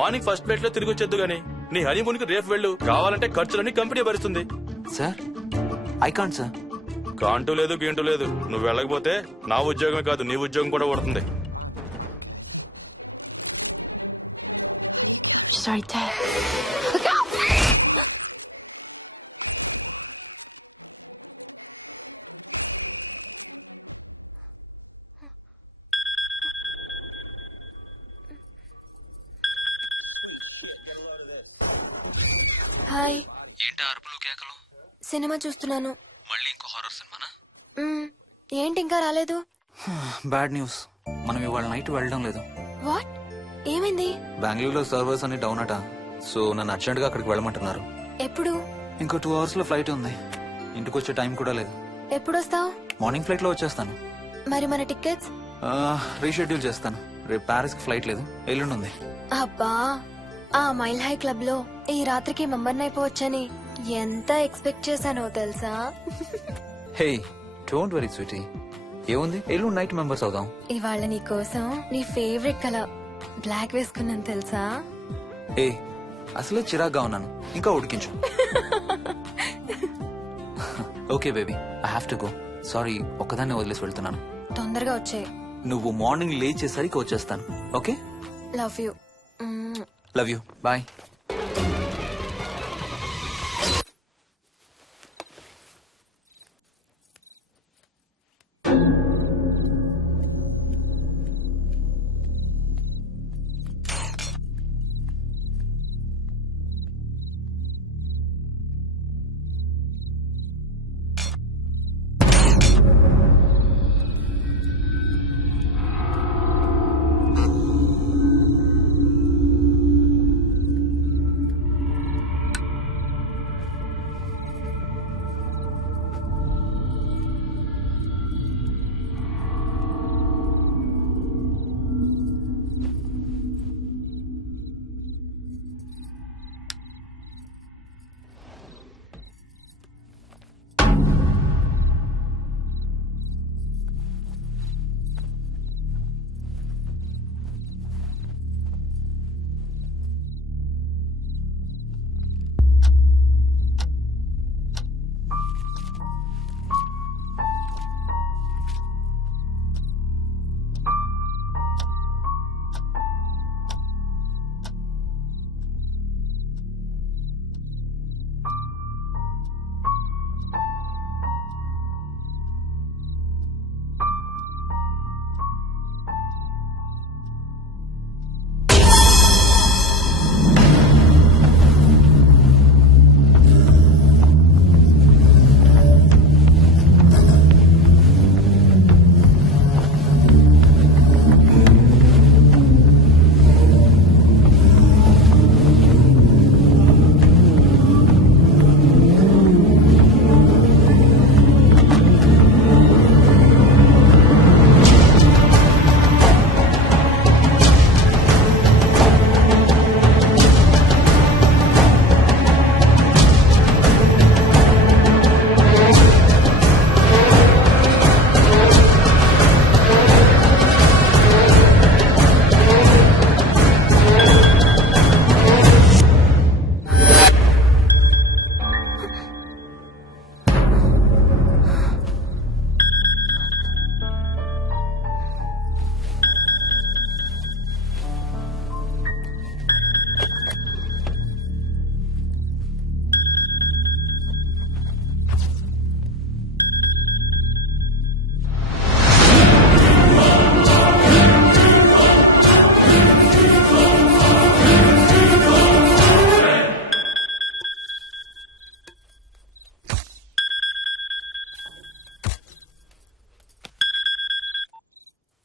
మార్నింగ్ ఫస్ట్ ఫ్లైట్ లో తిరిగి వచ్చేద్దు గానీ నీ హనీమూన్ కి రేపు వెళ్ళు. కావాలంటే ఖర్చులన్నీ కంపెనీ భరిస్తుంది. Sir, I can't sir. కాంటూ లేదు, గీంటూ లేదు. నువ్వు వెళ్ళకపోతే నా ఉద్యోగమే కాదు, నీ ఉద్యోగం కూడా పడుతుంది. Right there. హాయ్. ఏంటి అరుపులు కేకలు? సినిమా చూస్తున్నాను. మళ్ళీ ఇంకో హారర్ సినిమానా? ఏంటి ఇంకా రాలేదు? బ్యాడ్ న్యూస్, మనం ఇవాళ నైట్ వెళ్ళడం లేదు. వాట్? ఏమైంది? బెంగళూరులో సర్వర్స్ అన్ని డౌన్ అట. సో నన్ను అర్జెంట్ గా అక్కడికి వెళ్ళమంటున్నారు. ఎప్పుడు? ఇంకో 2 hours లో ఫ్లైట్ ఉంది. ఇంటికి వచ్చే టైం కూడా లేదు. ఎప్పుడు వస్తావు? మార్నింగ్ ఫ్లైట్ లో వచ్చేస్తాను. మరి మన టికెట్స్? రీషెడ్యూల్ చేస్తాను. రేపు ప్యారిస్ కి ఫ్లైట్ లేదు, ఎల్లుండి ఉంది. అబ్బా, ఆ మైల్ హై క్లబ్ లో ఈ రాత్రికి మెంబర్ని అయిపోవచ్చని ఎంత ఎక్స్పెక్ట్ చేశానో తెలుసా? హే డోంట్ వరీ స్వీటీ, ఏముంది ఎల్లుండి నైట్ మెంబర్స్ అవుదాం. ఇవాళ నీ కోసం నీ ఫేవరెట్ కలర్ బ్లాక్ వేసుకున్నాను తెలుసా? ఏ అసలే చిరాగ్గా ఉన్నాను, ఇంకా ఉడికించు. Okay baby, I have to go. Sorry, ఒక్కదాన్ని వదిలేసి వెళ్తున్నాను. తొందరగా వచ్చే. నువ్వు మార్నింగ్ లేచేసరికి వచ్చేస్తాను. Okay, love you. Love you, bye.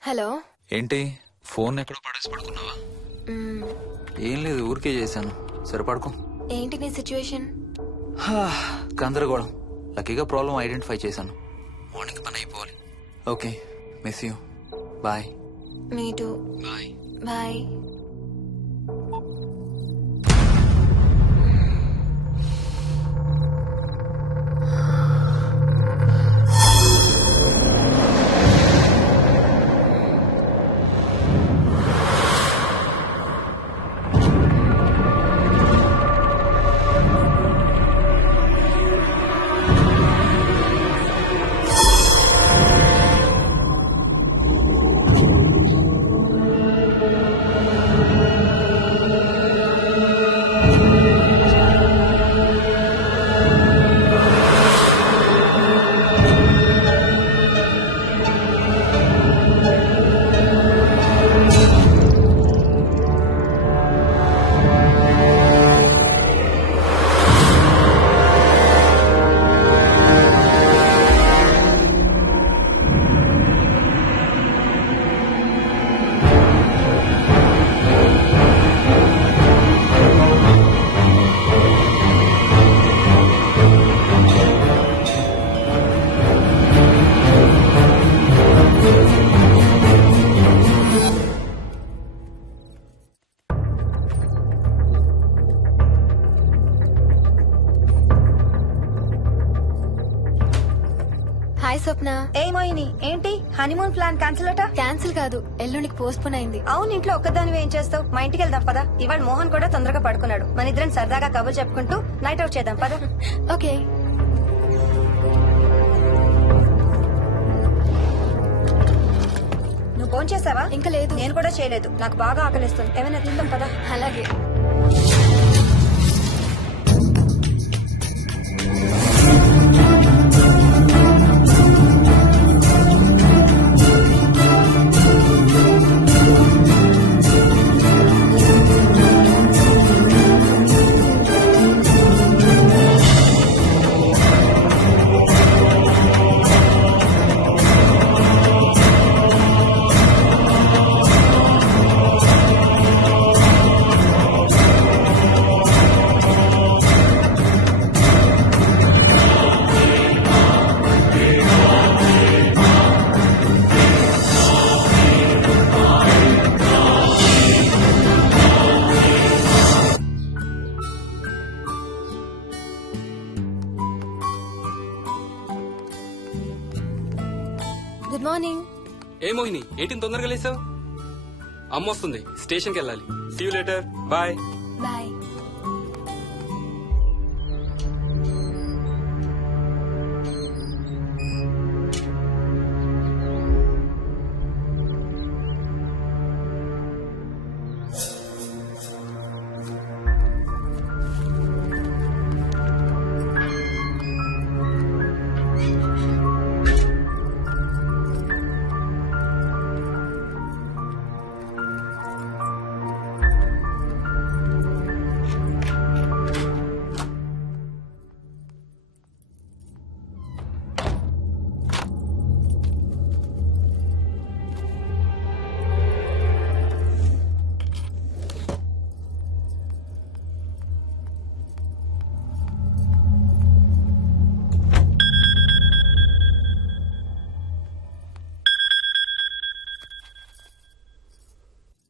Hello. ఏంటి ఫోన్ ఎక్కడో పడేసి పడుకున్నావా? ఏం లేదు, ఊరికే చేశాను. సరే పడుకో. ఏంటి నీ సిచ్యువేషన్? గందరగోళం. లక్కీగా ప్రాబ్లం ఐడెంటిఫై చేశాను. మార్నింగ్ పని అయిపోవాలి. Okay, miss you. Bye. Me too. Bye. Bye. Swapna. ఏ మోహిని, ఏంటి హనీమూన్ ప్లాన్ క్యాన్సిల్ అట? క్యాన్సిల్ కాదు, ఎల్లుండికి పోస్ట్ పోన్ అయింది. అవును, ఇంట్లో ఒక్కదానివే ఏం చేస్తావు? మా ఇంటికి వెళ్దాం పదా. ఇవాళ మోహన్ కూడా తొందరగా పడుకున్నాడు. మన ఇద్దరం సరదాగా కబుర్లు చెప్పుకుంటూ నైట్ అవుట్ చేద్దాం పదా. ఓకే. నువ్వు ఫోన్ చేసావా? ఇంకా లేదు. నేను కూడా చేయలేదు. నాకు బాగా ఆకలిస్తుంది. ఏమైనా తిందాం పదా. అలాగే. Good morning. ఏ మోహిని, ఏంటి తొందరగా లేసావు? అమ్మ వస్తుంది, స్టేషన్కి వెళ్ళాలి. See you later. Bye. Bye.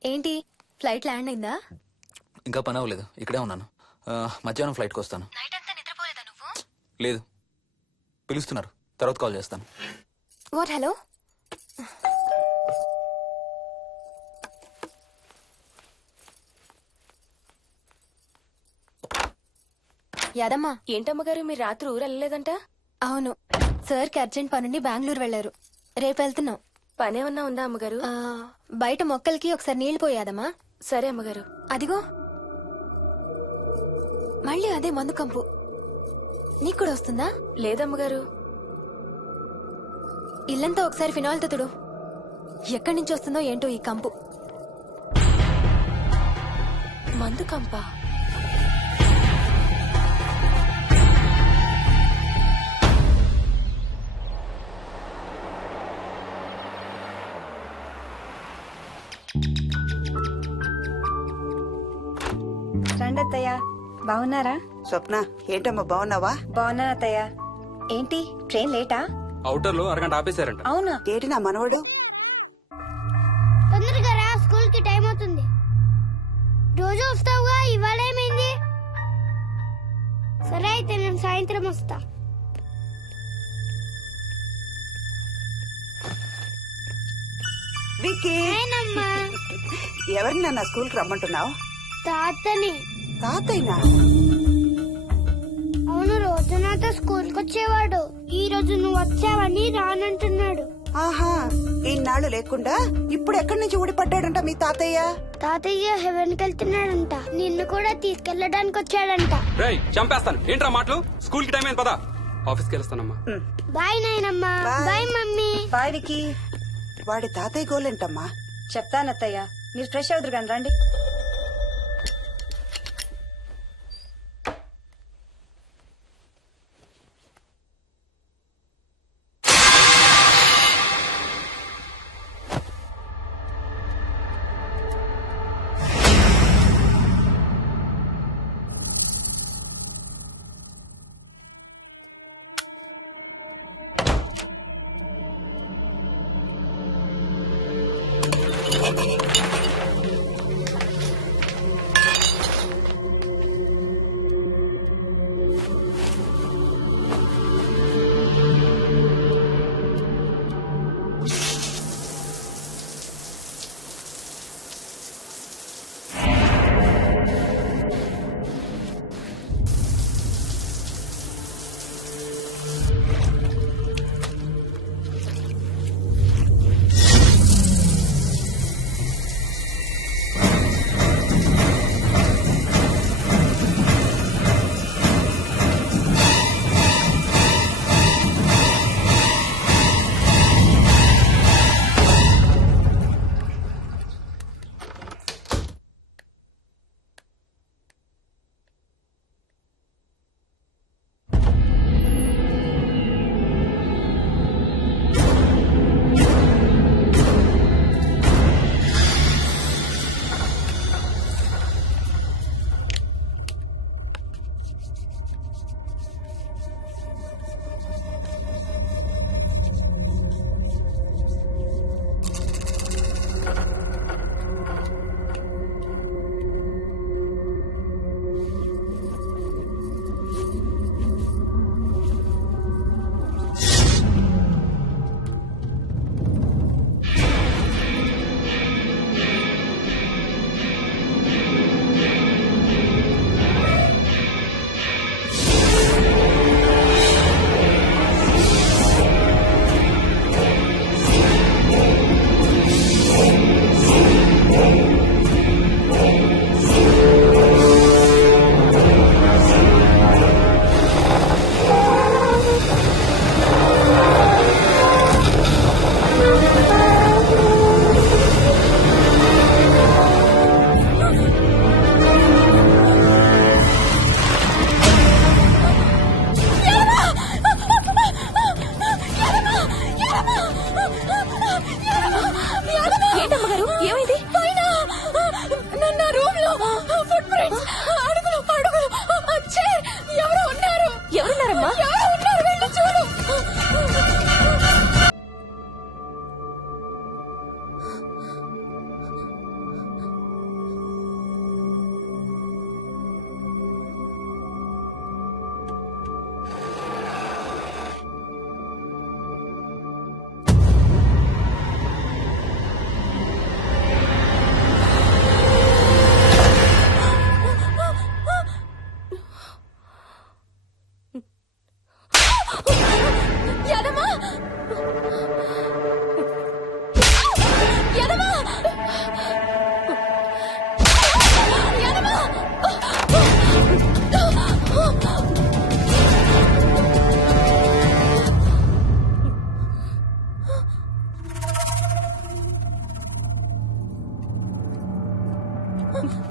ఏంటి, ఫ్లైట్ ల్యాండ్ అయిందా? ఇంకా పని అవ్వలేదు, ఇక్కడే ఉన్నాను. మధ్యాహ్నం ఫ్లైట్కి వస్తాను. నైట్ అంతా నిద్రపోలేదా నువ్వు? లేదు, పిలుస్తున్నారు, తర్వాత కాల్ చేస్తాను. వాట్? హలో. యాదమ్మా. ఏంటమ్మగారు, మీరు రాత్రి ఊరు వెళ్ళలేదంట? అవును, సార్కి అర్జెంట్ పనుండి బెంగళూరు వెళ్లారు. రేపు వెళ్తున్నాం. పనేమన్నా ఉందా అమ్మగారు? బయట మొక్కలకి ఒకసారి నీళ్లు పోయాదమ్మా. సరే అమ్మగారు. అదిగో మళ్ళీ అదే మందు కంపు. నీకు కూడా వస్తుందా? లేదమ్మగారు. ఇల్లంతా ఒకసారి ఫినాయిల్ తో తుడు. ఎక్కడి నుంచి వస్తుందో ఏంటో ఈ కంపు. మందు కంపా? రండి అత్తయ్య. బాగున్నారా? స్వప్న, ఏంటమ్మా బాగున్నావా? బాగున్నాను అత్తయ్య. ఏంటి ట్రైన్ లేటా? అవుటర్ లో అరగంట ఆపేశారంట. అవునా? ఏంటి నా మనవడు? తొందరగా రా, స్కూల్ కి టైం అవుతుంది. రోజు వస్తావుగా, ఇవాళ ఏమైంది? సరే అయితే నేను సాయంత్రం వస్తా. విక్కీ, ఎవరిని నా స్కూల్ కి రమ్మంటున్నావు? తాతని. తాతయ్యనా? అవును, రోజు నాతో స్కూల్ కి వచ్చేవాడు. ఈ రోజు నువ్వు వచ్చావని రానంటున్నాడు. ఆహా, ఇన్నాళ్ళు లేకుండా ఇప్పుడు ఎక్కడి నుంచి ఊడిపడ్డాడంట మీ తాతయ్య? తాతయ్య హెవెన్ కి వెళ్తున్నాడంట. నిన్ను కూడా తీసుకెళ్లడానికి వచ్చాడంట. రేయ్, చంపేస్తాను. ఏంట్రా మాటలు? స్కూల్ కి టైం అయింది, పదా. ఆఫీస్కి వెళ్తానమ్మా. బాయ్ నాయనమ్మా. Bye mummy. Bye Vicky. వాడి తాతయ్య గోలేంటమ్మా? చెప్తానత్తయ్య, మీరు ఫ్రెష్ అవుతురు కానీ రండి.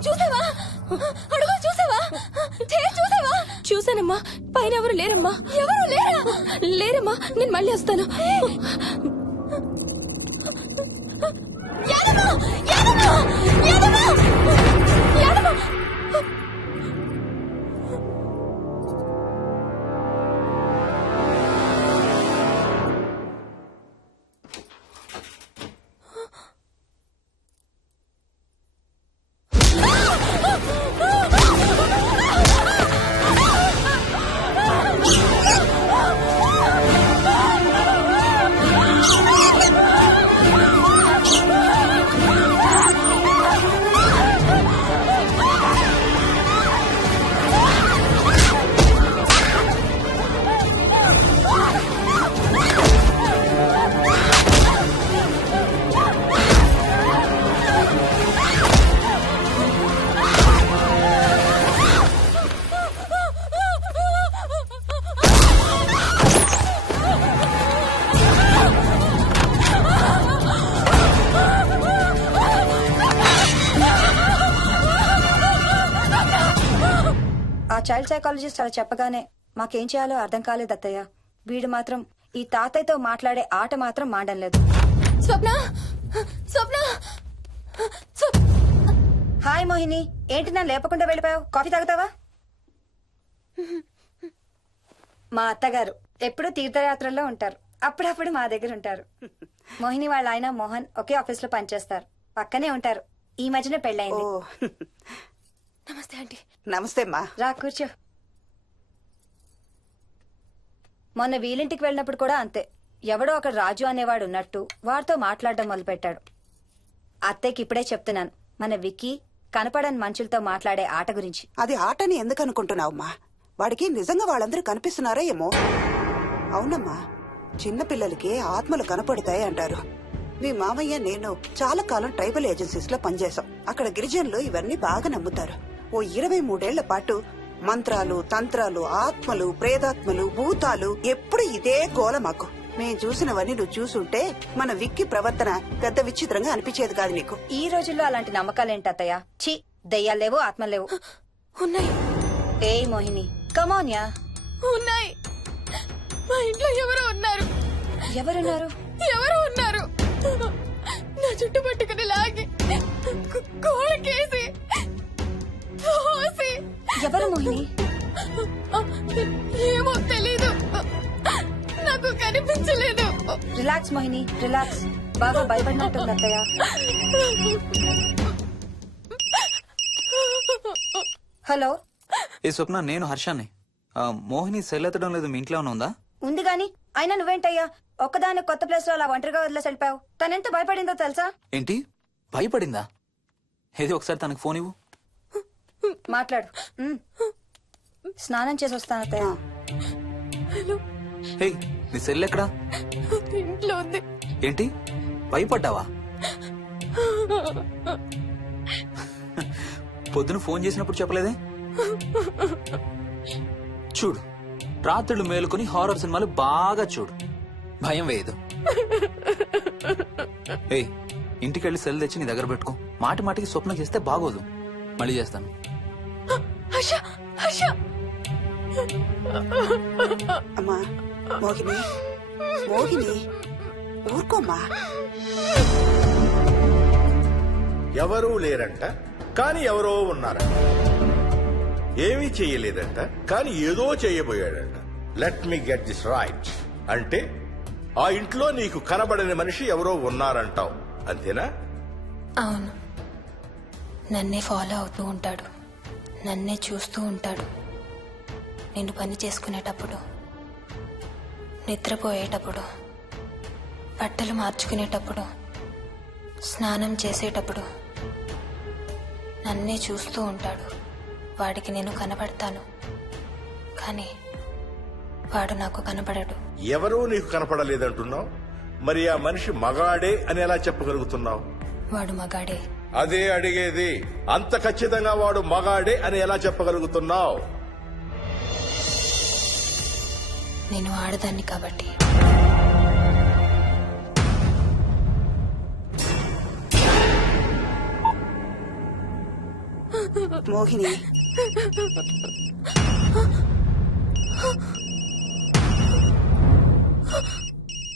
చూసావా అడుగు చూసావా చూసావా? చూసానమ్మా. పైన ఎవరు లేరమ్మా. ఎవరు లేరా? లేరమ్మా. నేను మళ్ళీ వస్తాను. యాదమ్మ! యాదమ్మ! యాదమ్మ! యాదమ్మ! ఆ చైల్డ్ సైకాలజిస్ట్ అలా చెప్పగానే మాకేం చేయాలో అర్థం కాలేదు అత్తయ్య. వీడు మాత్రం ఈ తాతయ్యతో మాట్లాడే ఆట మాత్రం మాడం లేదు. స్వప్న! స్వప్న! హాయ్ మోహిని, ఏంటి నన్ను లేపకుండా వెళ్ళిపోయావు? కాఫీ తాగుతావా? మా అత్తగారు ఎప్పుడూ తీర్థయాత్రల్లో ఉంటారు. అప్పుడప్పుడు మా దగ్గర ఉంటారు. మోహిని వాళ్ళ ఆయన మోహన్ ఒకే ఆఫీస్ లో పనిచేస్తారు. పక్కనే ఉంటారు. ఈ మధ్యన పెళ్ళైంది. నమస్తే ఆంటీ. నమస్తే అమ్మా. రా కూర్చో. మొన్న వీలింటికి వెళ్ళినప్పుడు కూడా అంతే. ఎవడో ఒక రాజు అనేవాడు ఉన్నట్టు వాడితో మాట్లాడడం మొదలుపెట్టాడు. అత్తయ్యకి ఇప్పుడే చెప్తున్నాను, మన విక్కీ కనపడని మనుషులతో మాట్లాడే ఆట గురించి. అది ఆటని ఎందుకు అనుకుంటున్నావమ్మా? వాడికి నిజంగా వాళ్ళందరూ కనిపిస్తున్నారా ఏమో. అవునమ్మా, చిన్నపిల్లలకి ఆత్మలు కనపడతాయి అంటారు. మీ మామయ్య నేను చాలా కాలం ట్రైబల్ ఏజెన్సీస్ లో పనిచేశాం. అక్కడ గిరిజనులు ఇవన్నీ బాగా నమ్ముతారు. ఓ 23 ఏళ్ల పాటు మంత్రాలు, తంత్రాలు, ఆత్మలు, ప్రేతాత్మలు, భూతాలు, ఎప్పుడు ఇదే గోల మాకు. మేం చూసినవన్నీ నువ్వు చూసుంటే మన విక్కి ప్రవర్తన పెద్ద విచిత్రంగా అనిపించేది కాదు నీకు. ఈ రోజుల్లో అలాంటి నమ్మకాలేంటి అత్తయ్య? ఛీ, దెయ్యాలు లేవు, ఆత్మలు లేవు. ఉన్నాయి. ఏ మోహిని, కమోన్యా. ఉన్నాయి. మా ఇంట్లో ఎవరో ఉన్నారు. ఎవరున్నారు? ఎవరు ఉన్నారు? నా చుట్టు పట్టుకుని లాగి కోళ్ళకేసి తోసి. ఎవరు మోహిని? ఏమో తెలీదు, నాకు కనిపించలేదు. Relax Mohini, relax. బాగా భయపడినట్టుంది అత్తయ్య. హలో. ఏ స్వప్న, నేను హర్షాన్ని. మోహిని సెల్ ఎత్తడం లేదు, మీ ఇంట్లో ఉందా? ఉంది గాని అయినా నువ్వేంటయ్యా ఒక్కదాని కొత్త ప్లేస్ లో అలా ఒంటరిగా వదిలేసి వెళ్ళిపోయావు? తనెంత భయపడిందో తెలుసా? ఏంటి, భయపడిందా? ఏది ఒకసారి తనకు ఫోన్ ఇవ్వు. మాట్లాడు. స్నానం చేసి వస్తాను అత్తయ్య. హే, నీ సెల్ ఎక్కడా? ఇంట్లో ఉంది. ఏంటి, భయపడ్డావా? పొద్దున ఫోన్ చేసినప్పుడు చెప్పలేదే? చూడు, రాత్రులు మేలుకొని హారర్ సినిమాలు బాగా చూడు, భయం వేయదు. ఏ, ఇంటికెళ్ళి సెల్ తెచ్చి నీ దగ్గర పెట్టుకో. మాటి మాటికి స్వప్నం చేస్తే బాగోదు. మళ్ళీ చేస్తాను. అమ్మా మోహిని, మోహిని ఊరుకోమ్మా. ఎవరూ లేరంట, కానీ ఎవరో ఉన్నారంట. ఏమీ చెయ్యలేదంట, కానీ ఏదో చెయ్యబోయాడంట. Let me get this right. అంటే ఆ ఇంట్లో నీకు కనబడని మనిషి ఎవరో ఉన్నారంటావు, అంతేనా? అవును. నన్నే ఫాలో అవుతూ ఉంటాడు, నన్నే చూస్తూ ఉంటాడు. నేను పని చేసుకునేటప్పుడు, నిద్రపోయేటప్పుడు, బట్టలు మార్చుకునేటప్పుడు, స్నానం చేసేటప్పుడు నన్నే చూస్తూ ఉంటాడు. వాడికి నేను కనబడతాను, కానీ వాడు నాకు కనబడడు. ఎవరూ నీకు కనపడలేదంటున్నావు, మరి ఆ మనిషి మగాడే అని ఎలా చెప్పగలుగుతున్నావు? వాడు మగాడే. అదే అడిగేది. అంత ఖచ్చితంగా వాడు మగాడే అని ఎలా చెప్పగలుగుతున్నావు? నేను ఆడదాన్ని కాబట్టి. మోహిని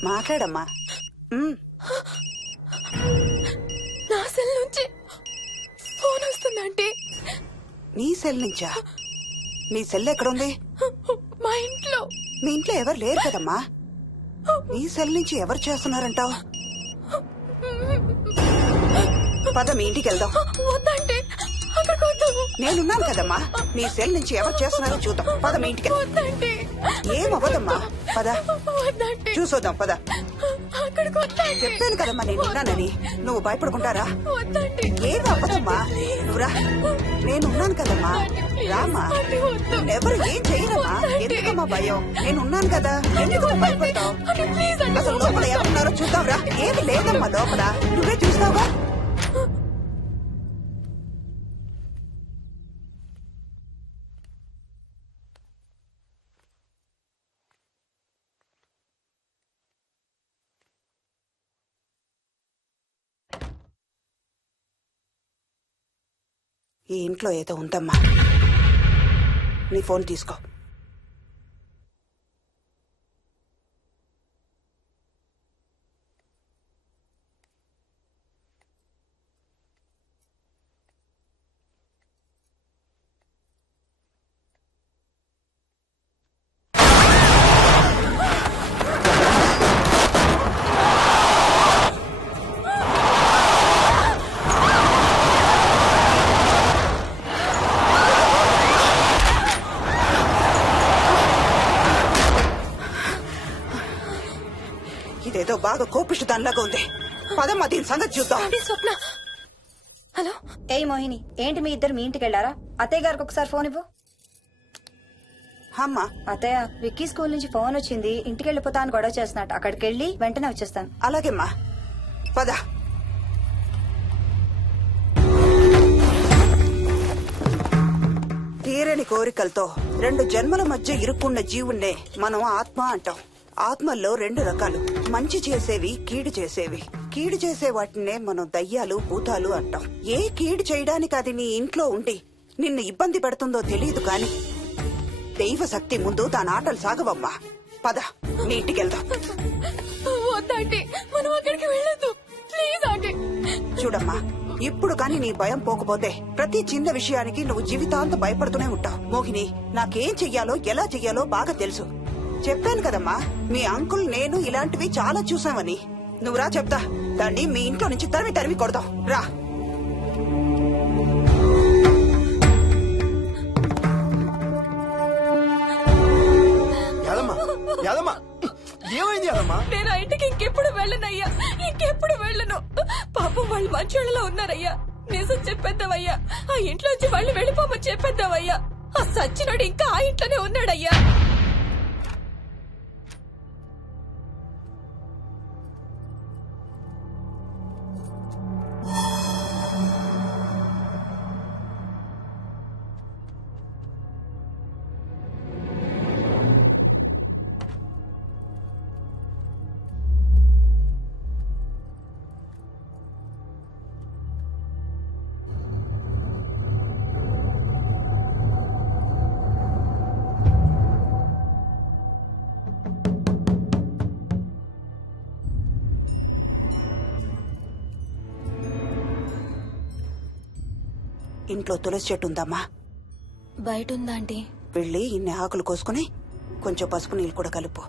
మాట్లాడమ్మా. నా సెల్ నుంచి ఫోన్ వస్తుందంటే నీ సెల్ నుంచా? నీ సెల్ ఎక్కడుంది? మా ఇంట్లో. మీ ఇంట్లో ఎవరు లేరు కదమ్మా. నీ సెల్ నుంచి ఎవరు చేస్తున్నారంటావు? పద మీ ఇంటికి వెళ్దాం. వద్దంటే అక్కడికి వద్దాము. నేనున్నాను కదమ్మా. నీ సెల్ నుంచి ఎవరు చేస్తున్నారో చూద్దాం. పద మీ ఇంటికి. వద్దంటే ఏం అవ్వదమ్మా. పద వద్దంటే చూసొద్దాం. పద. అక్కడికి వద్దంటే. చెప్పాను కదమ్మా నేనున్నానని. నువ్వు భయపడుకుంటారా? వద్దంటే ఏం అవ్వదమ్మా. నువ్వురా. నేనున్నాను కదమ్మా. రామ్మా. ఎవరు ఏం చెయ్యరమ్మా. ఎందుకమ్మా భయం? నేనున్నాను కదా. ఎందుకు భయపడతావు? అసలు లోపల ఎవరున్నారో చూద్దాంరా. ఏమి లేదమ్మా లోపల. నువ్వే చూస్తావా? ఈ ఇంట్లో ఏదో ఉందమ్మా. నీ ఫోన్ తీసుకో. ఇదేదో బాగా కోపిష్టి దానిలాగా ఉంది. పదమ్మా దీని సంగతి చూద్దాం. స్వప్న. హలో. ఏయ్ మోహిని, ఏంటి మీ ఇద్దరు మీ ఇంటికి వెళ్లారా? అత్తయ్య గారికి ఒకసారి ఫోన్ ఇవ్వు. అమ్మా. అత్తయ్య, విక్కీ స్కూల్ నుంచి ఫోన్ వచ్చింది. ఇంటికి వెళ్ళిపోతా అని గొడవ చేస్తున్నట్టు. అక్కడికి వెళ్ళి వెంటనే వచ్చేస్తాను. అలాగేమ్మా. పద. తీరని కోరికలతో 2 జన్మల మధ్య ఇరుక్కున్న జీవుణ్ణే మనం ఆత్మ అంటాం. ఆత్మల్లో 2 రకాలు. మంచి చేసేవి, కీడు చేసేవి. కీడు చేసే వాటినే మనం దయ్యాలు, భూతాలు అంటాం. ఏ కీడు చేయడానికి అది నీ ఇంట్లో ఉండి నిన్ను ఇబ్బంది పెడుతుందో తెలియదు కాని దైవ శక్తి ముందు దాని ఆటలు సాగవమ్మా. పద నీ ఇంటికి వెళ్దాం. వద్దంటే మనం అక్కడికి వెళ్ళొద్దు. ప్లీజ్ అంటే. చూడమ్మా, ఇప్పుడు కాని నీ భయం పోకపోతే ప్రతి చిన్న విషయానికి నువ్వు జీవితాంతం భయపడుతూనే ఉంటావు. మోహిని, నాకేం చెయ్యాలో ఎలా చెయ్యాలో బాగా తెలుసు. చెప్పాను కదమ్మా, మీ అంకుల్ నేను ఇలాంటివి చాలా చూసామని. నువ్వు రా చెప్తా. దాన్ని మీ ఇంట్లో నుంచి తరిమి తరిమి కొడదాం. రా. ఏమైంది యాదమ్మా? నేను ఆ ఇంటికి ఇంకెప్పుడు వెళ్ళనయ్యా. ఇంకెప్పుడు వెళ్ళను. పాపం వాళ్ళు మంచోళ్ళలో ఉన్నారయ్యా. నిజం చెప్పేద్దామయ్యా. ఆ ఇంట్లోంచి వాళ్ళు వెళ్ళిపోమని చెప్పేద్దామయ్యా. ఆ సచ్చినోడు ఇంకా ఆ ఇంట్లోనే ఉన్నాడయ్యా. ఇంట్లో తులసి చెట్టు ఉందమ్మా. బయట ఉందా ఆంటీ? వెళ్ళి ఇన్ని ఆకులు కోసుకుని కొంచెం పసుపు నీళ్ళు కూడా కలుపు.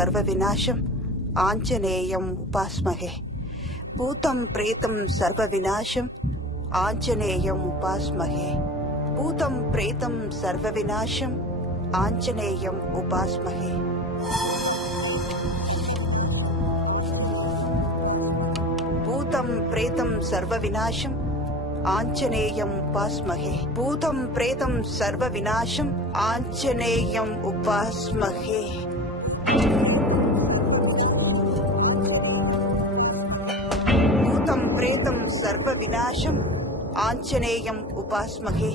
సర్వ వినాశం ఆంజనేయం ఉపాస్మహే. భూతం ప్రేతం సర్వ వినాశం ఆంజనేయం ఉపాస్మహే. భూతం ప్రేతం సర్వ వినాశం ఆంజనేయం ఉపాస్మహే. భూతం ప్రేతం సర్వ వినాశం ఆంజనేయం ఉపాస్మహే. భూతం ప్రేతం సర్వ వినాశం ఆంజనేయం ఉపాస్మహే. భూతం ప్రేతం సర్వ వినాశం ఆంజనేయం ఉపాస్మహే.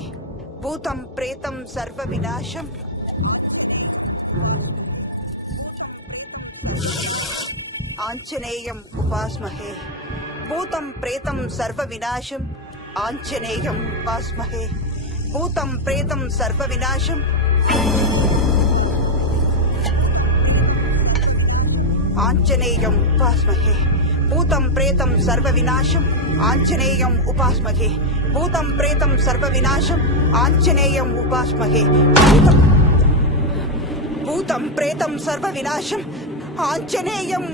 భూతం ప్రేతం సర్వ వినాశం ఆంజనేయం ఉపాస్మహే. భూతం ప్రేతం సర్వ వినాశం ఆంజనేయం ఉపాస్మహే. భూతం ప్రేతం సర్వ వినాశం ఆంజనేయం ఉపాస్మహే. భూతం ప్రేతం సర్వ వినాశం ఆంజనేయం ఉపాస్మహే. భూతం ప్రేతం సర్వ వినాశం ఆంజనేయం ఉపాస్మహే. భూతం ప్రేతం సర్వ వినాశం ఆంజనేయం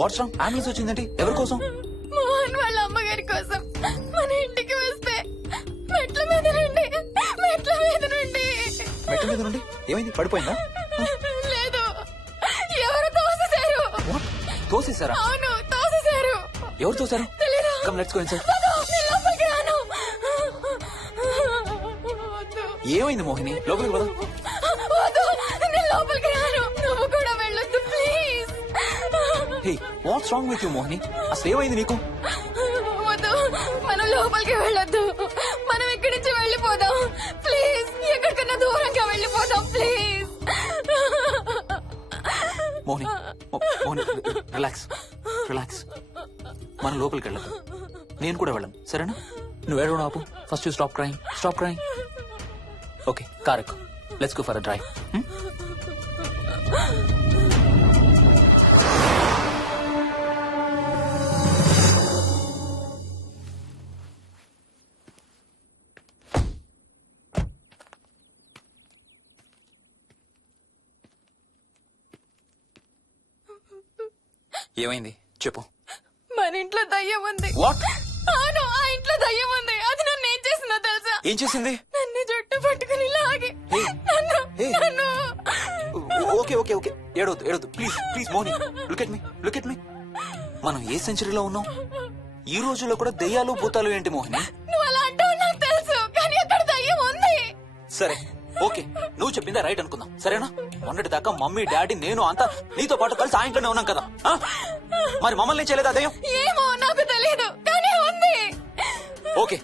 వాట్స్ రాంగ్? అంబులెన్స్ వచ్చిందండి. ఎవరి కోసం? మోహన్ వాళ్ళ అమ్మగారి కోసం. మన ఇంటికి వస్తే మెట్ల మీద నుండి మెట్ల మీద నుండి ఏమైంది? పడిపోయిందా? లేదు, ఎవరు తోసేశారు. తోసేశారా? అవును, తోసేశారు. ఎవరు తోసారు? తెలీదు. Come let's go inside. నేను లోపలికి రాను. వద్దు. ఏమైంది మోహిని? లోపలికి పద. వద్దు, నేను లోపలికి రాను. నువ్వు కూడా వెళ్ళొద్దు please. Hey, watts wrong with you Mohini? అసలు ఏమైంది నీకు? వద్దు, మనం లోపలికి వెళ్ళొద్దు. మనం ఇక్కడి నుంచి వెళ్ళిపోదాం ప్లీజ్. ఎక్కడికన్నా దూరంగా వెళ్ళిపోదాం please. Mohini, Mohini, relax relax. మనం లోపలికి వెళ్ళదు. నేను కూడా వెళ్ళను, సరేనా? నువ్వు ఏడవడం ఆపు. First you stop crying. Stop crying. Okay, car ఎక్కు. Let's go for a drive. ఏమైంది చెప్పు. మన ఇంట్లో దయ్యం ఉంది. వాట్? అవును, ఆ ఇంట్లో దయ్యం ఉంది. అది నన్ను ఏం చేసిందో తెలుసా? ఏం చేసింది? నన్ను జుట్టు పట్టుకుని లాగి నన్ను ఓకే ఓకే ఓకే, ఏడవద్దు ఏడవద్దు please please Moni. Look at me, look at me. మనం ఏ సెంచరీలో ఉన్నాం? ఈ రోజుల్లో కూడా దెయ్యాలు భూతాలు ఏంటి మోహిని? నువ్వు అలా అంటావు నాకు తెలుసు, కానీ అక్కడ దయ్యం ఉంది. సరే ఓకే, నువ్వు చెప్పిందే రైట్ అనుకుందాం, సరేనా? మొన్నటి దాకా మమ్మీ డాడీ నేను అంతా నీతో పాటు కలిసి ఆ ఇంట్లోనే ఉన్నాం కదా. మరి మమ్మల్ని చేయలేదా దెయ్యం? ఏమో నాకు తెలియదు, కానీ ఉంది. ఓకే,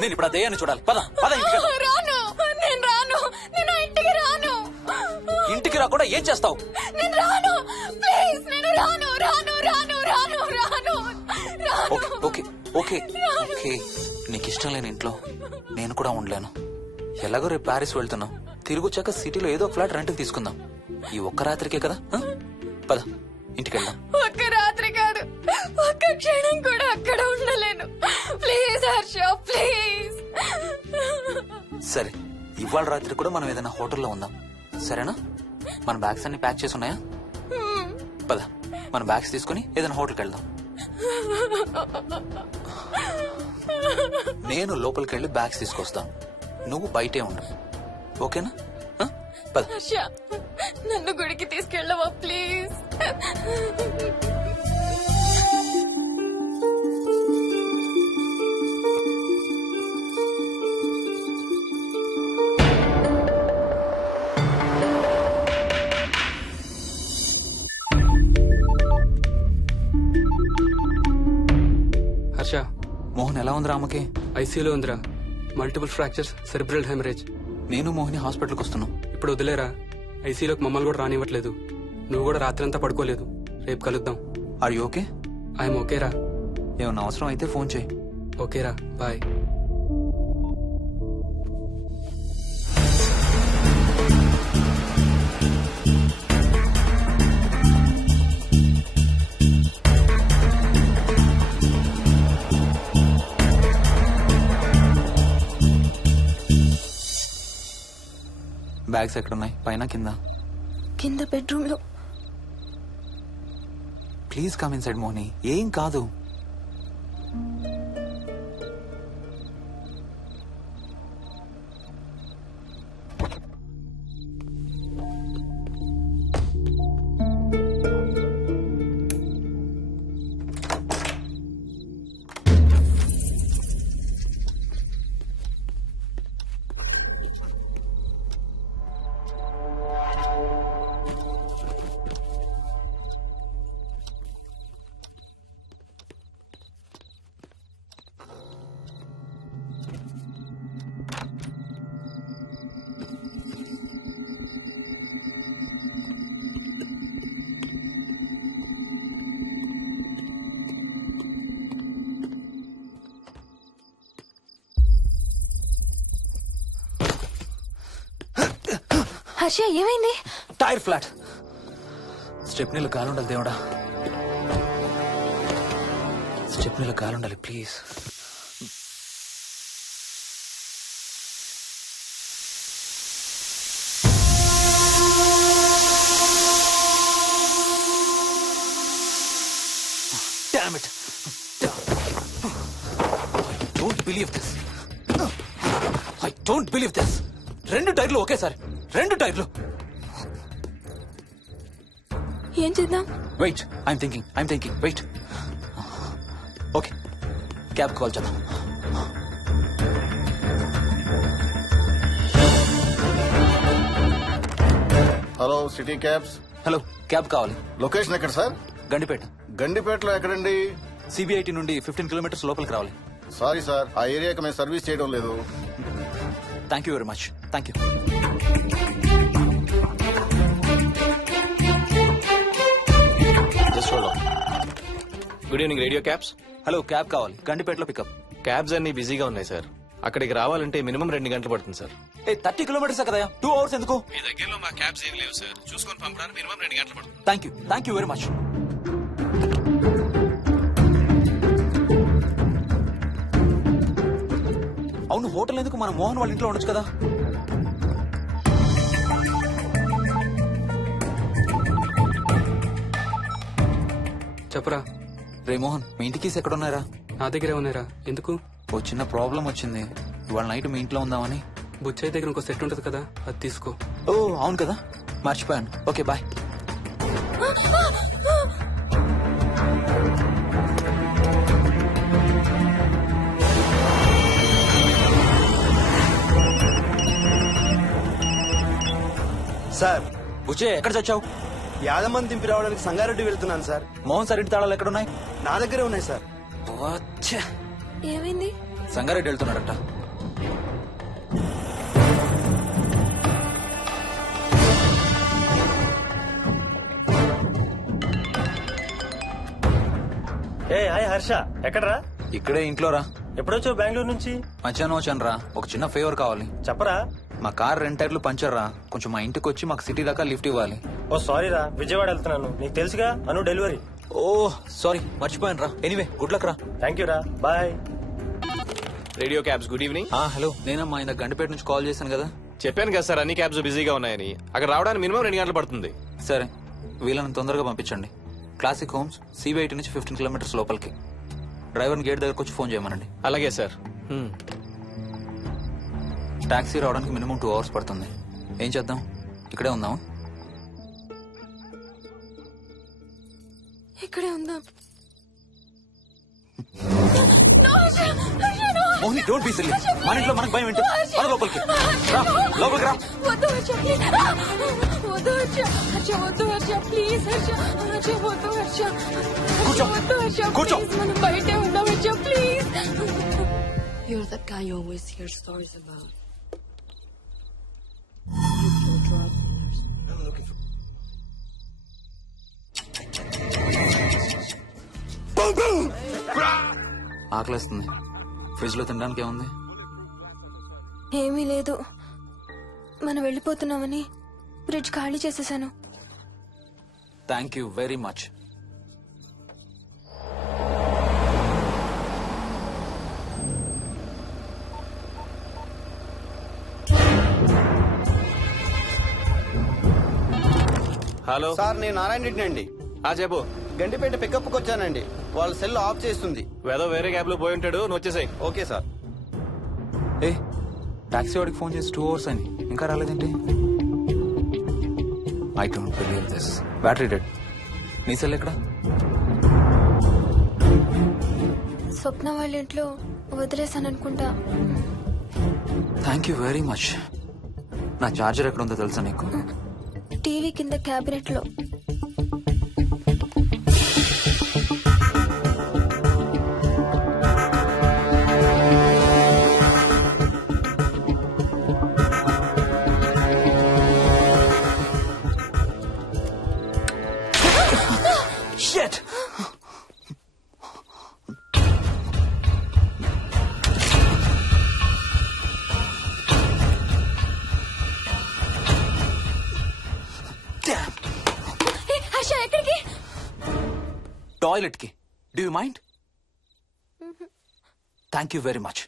నేను ఇప్పుడు ఆ దెయ్యాన్ని చూడాలి. పద పద ఇంటికి వెళ్దాం. రాను, నేను రాను. నేను ఆ ఇంటికి రాను. ఇంటికి రాకుండా ఏం చేస్తావు? నేను రాను ప్లీజ్. నేను రాను రాను రాను రాను రాను. ఓకే ఓకే ఓకే ఓకే, నీకు ఇష్టం లేని ఇంట్లో నేను కూడా ఉండలేను. ఎలాగో రేపు ప్యారిస్ వెళ్తున్నాం. తిరిగి వచ్చాక సిటీలో ఏదో ఫ్లాట్ రెంట్కి తీసుకుందాం. ఈ ఒక్క రాత్రికే కదా. పద ఇంటికి వెళ్దాం. ఒక్క రాత్రి కాదు, ఒక్క క్షణం కూడా అక్కడ ఉండలేను. Please Harsha, please. సరే, ఇవాళ రాత్రి కూడా మనం ఏదైనా హోటల్లో ఉందాం, సరేనా? మన బ్యాగ్స్ అన్ని ప్యాక్ చేసి ఉన్నాయా? పద మన బ్యాగ్స్ తీసుకుని ఏదైనా హోటల్కి వెళ్దాం. నేను లోపలికి వెళ్ళి బ్యాగ్స్ తీసుకొస్తాను, నువ్వు బయటే ఉండు, ఓకేనా? పద. హర్ష, నన్ను గుడికి తీసుకెళ్ళవా ప్లీజ్? ఉందిరా ఆమెకి? ఐసీయూలో ఉందిరా. Multiple fractures, cerebral haemorrhage. నేను మోహిని హాస్పిటల్కి వస్తున్నాం. ఇప్పుడు వదిలేరా, ఐసీయూలోకి మమ్మల్ని కూడా రానివ్వట్లేదు. నువ్వు కూడా రాత్రంతా పడుకోలేదు. రేపు కలుద్దాం. Are you okay? ఐఎమ్ ఓకేరా. ఏమన్నా అవసరం అయితే ఫోన్ చేయి. ఓకేరా, బాయ్. బ్యాగ్స్ ఎక్కడున్నాయి? పైన కింద? కింద బెడ్రూమ్ లో. Please come inside Mohini. ఏం కాదు. హర్ష, ఏమైంది? Tyre flat. స్టెప్నీలో కాలుండాలి దేవుడా. స్టెప్నీలో కాలుండాలి please. Damn it. I don't believe this. I don't believe this. 2 టైర్లు ఒకేసారి. 2 టైర్లు. ఏం చేద్దాం? Wait, I'm thinking. Wait. Okay, cab call చేద్దాం. Hello, city cabs. Hello, cab కావాలి. లొకేషన్ ఎక్కడ సార్? గండిపేట. గండిపేటలో ఎక్కడండి? సిబిఐటి నుండి 15 కిలోమీటర్స్ లోపలికి రావాలి. సారీ సార్, ఆ ఏరియాకి మేము సర్వీస్ చేయడం లేదు. Thank you very much. Thank you. Good evening radio cabs. Hello, cab కావాలి. గండిపేటలో పికప్. క్యాబ్స్ అన్ని బిజీగా ఉన్నాయి సార్. అక్కడికి రావాలంటే మినిమం 2 గంటలు పడుతుంది సార్. 30 కిలోమీటర్స్ కదా, 2 అవర్స్ ఎందుకు? మీ దగ్గరలో మా క్యాబ్స్ ఏం లేవు సార్. చూసుకొని పంపడానికి మినిమం 2 గంటలు పడుతుంది. Thank you very much. అవును, హోటల్ ఎందుకు? మన మోహన్ వాళ్ళ ఇంట్లో ఉండొచ్చు కదా. చెప్పరా. రే మోహన్, మీ ఇంటి కీస్ ఎక్కడ ఉన్నారా? నా దగ్గరే ఉన్నారా. ఎందుకు? ఓ చిన్న ప్రాబ్లం వచ్చింది. ఇవాళ నైట్ మీ ఇంట్లో ఉందామని. బుచ్చయ్య దగ్గర ఇంకో సెట్ ఉంటది కదా, అది తీసుకో. ఓ అవును కదా, మర్చిపోయాను. Okay bye. సార్, బుచ్చయ్య ఎక్కడ చచ్చావు? యాదమ్మని దింపి రావడానికి సంగారెడ్డి వెళ్తున్నాను సార్. మోహన్ సార్ ఇంటి తాళాలు ఎక్కడున్నాయి? నా దగ్గరే ఉన్నాయి సార్. ఏమైంది? సంగారెడ్డి వెళ్తున్నాడట. ఏ హాయ్ హర్ష, ఎక్కడరా? ఇక్కడే ఇంట్లో రా. ఎప్పుడొచ్చావు బెంగళూరు నుంచి? మధ్యాహ్నం వచ్చాను రా. ఒక చిన్న ఫేవర్ కావాలి. చెప్పరా. మా కార్ 2 టైర్లు పంచర్ రా. కొంచెం మా ఇంటికి వచ్చి మాకు సిటీ దాకా లిఫ్ట్ ఇవ్వాలి. ఓ సారీ రా, విజయవాడ వెళ్తున్నాను. నీకు తెలుసుగా, అను డెలివరీ. ఓ సారీ, మర్చిపోయాను రా. ఎనీవే, గుడ్ లక్ రా. థ్యాంక్ యూ రా, bye. Radio cabs, good evening. Hello, నేనమ్మా ఇంత గండిపేట నుంచి కాల్ చేశాను కదా. చెప్పాను కదా సార్, అన్ని క్యాబ్స్ బిజీగా ఉన్నాయని. అక్కడ రావడానికి మినిమం 2 గంటలు పడుతుంది. సరే, వీళ్ళని తొందరగా పంపించండి. క్లాసిక్ హోమ్స్, సిబిఐటి నుంచి 15 కిలోమీటర్స్ లోపలికి. డ్రైవర్ని గేట్ దగ్గరకు వచ్చి ఫోన్ చేయమనండి. అలాగే సార్. టాక్సీ రావడానికి మినిమం 2 అవర్స్ పడుతుంది. ఏం చేద్దాం? ఇక్కడే ఉందాం. ఇక్కడే ఉందాం. Mohini, don't be silly. మన ఇంట్లో మనకు భయం ఏంటి? మన లోపలికి రా, లోపలికి రా. వద్దు హర్ష, ప్లీజ్. వద్దు హర్ష, హర్ష వద్దు హర్ష, ప్లీజ్ హర్ష, హర్ష వద్దు హర్ష. కూర్చో, వద్దు హర్ష, కూర్చో. ప్లీజ్, మనం బయటే ఉందాం Harsha, please. You're that guy you always hear stories about. ఆకలేస్తుంది. ఫ్రిడ్జ్ లో తినడానికి ఏముంది? ఏమీ లేదు. మనం వెళ్ళిపోతున్నామని ఫ్రిడ్జ్ ఖాళీ చేసేసాను. Thank you very much. Hello sir నేను నారాయణ రెడ్డి అండి. చెప్పు. గండిపేట పికప్ వచ్చానండి. వాళ్ళ సెల్ ఆఫ్ చేస్తుంది. ఏదో వేరే క్యాబ్ లో పోయి ఉంటాడు, నువ్వు వచ్చేసాయి. Okay sir. ఏ టాక్సీ వాడికి ఫోన్ చేసి 2 hours అని ఇంకా రాలేదేంటి? I don't believe this. Battery dead. నీ సెల్ ఎక్కడ? స్వప్న వాళ్ళ ఇంట్లో వదిలేసాను అనుకుంటా. Thank you very much. నా చార్జర్ ఎక్కడ ఉందో తెలుసా నీకు? టీవీ కింద క్యాబినెట్ లో. Shit! హర్ష ఎక్కడికి? టాయిలెట్ కి. Do you mind? Thank you very much.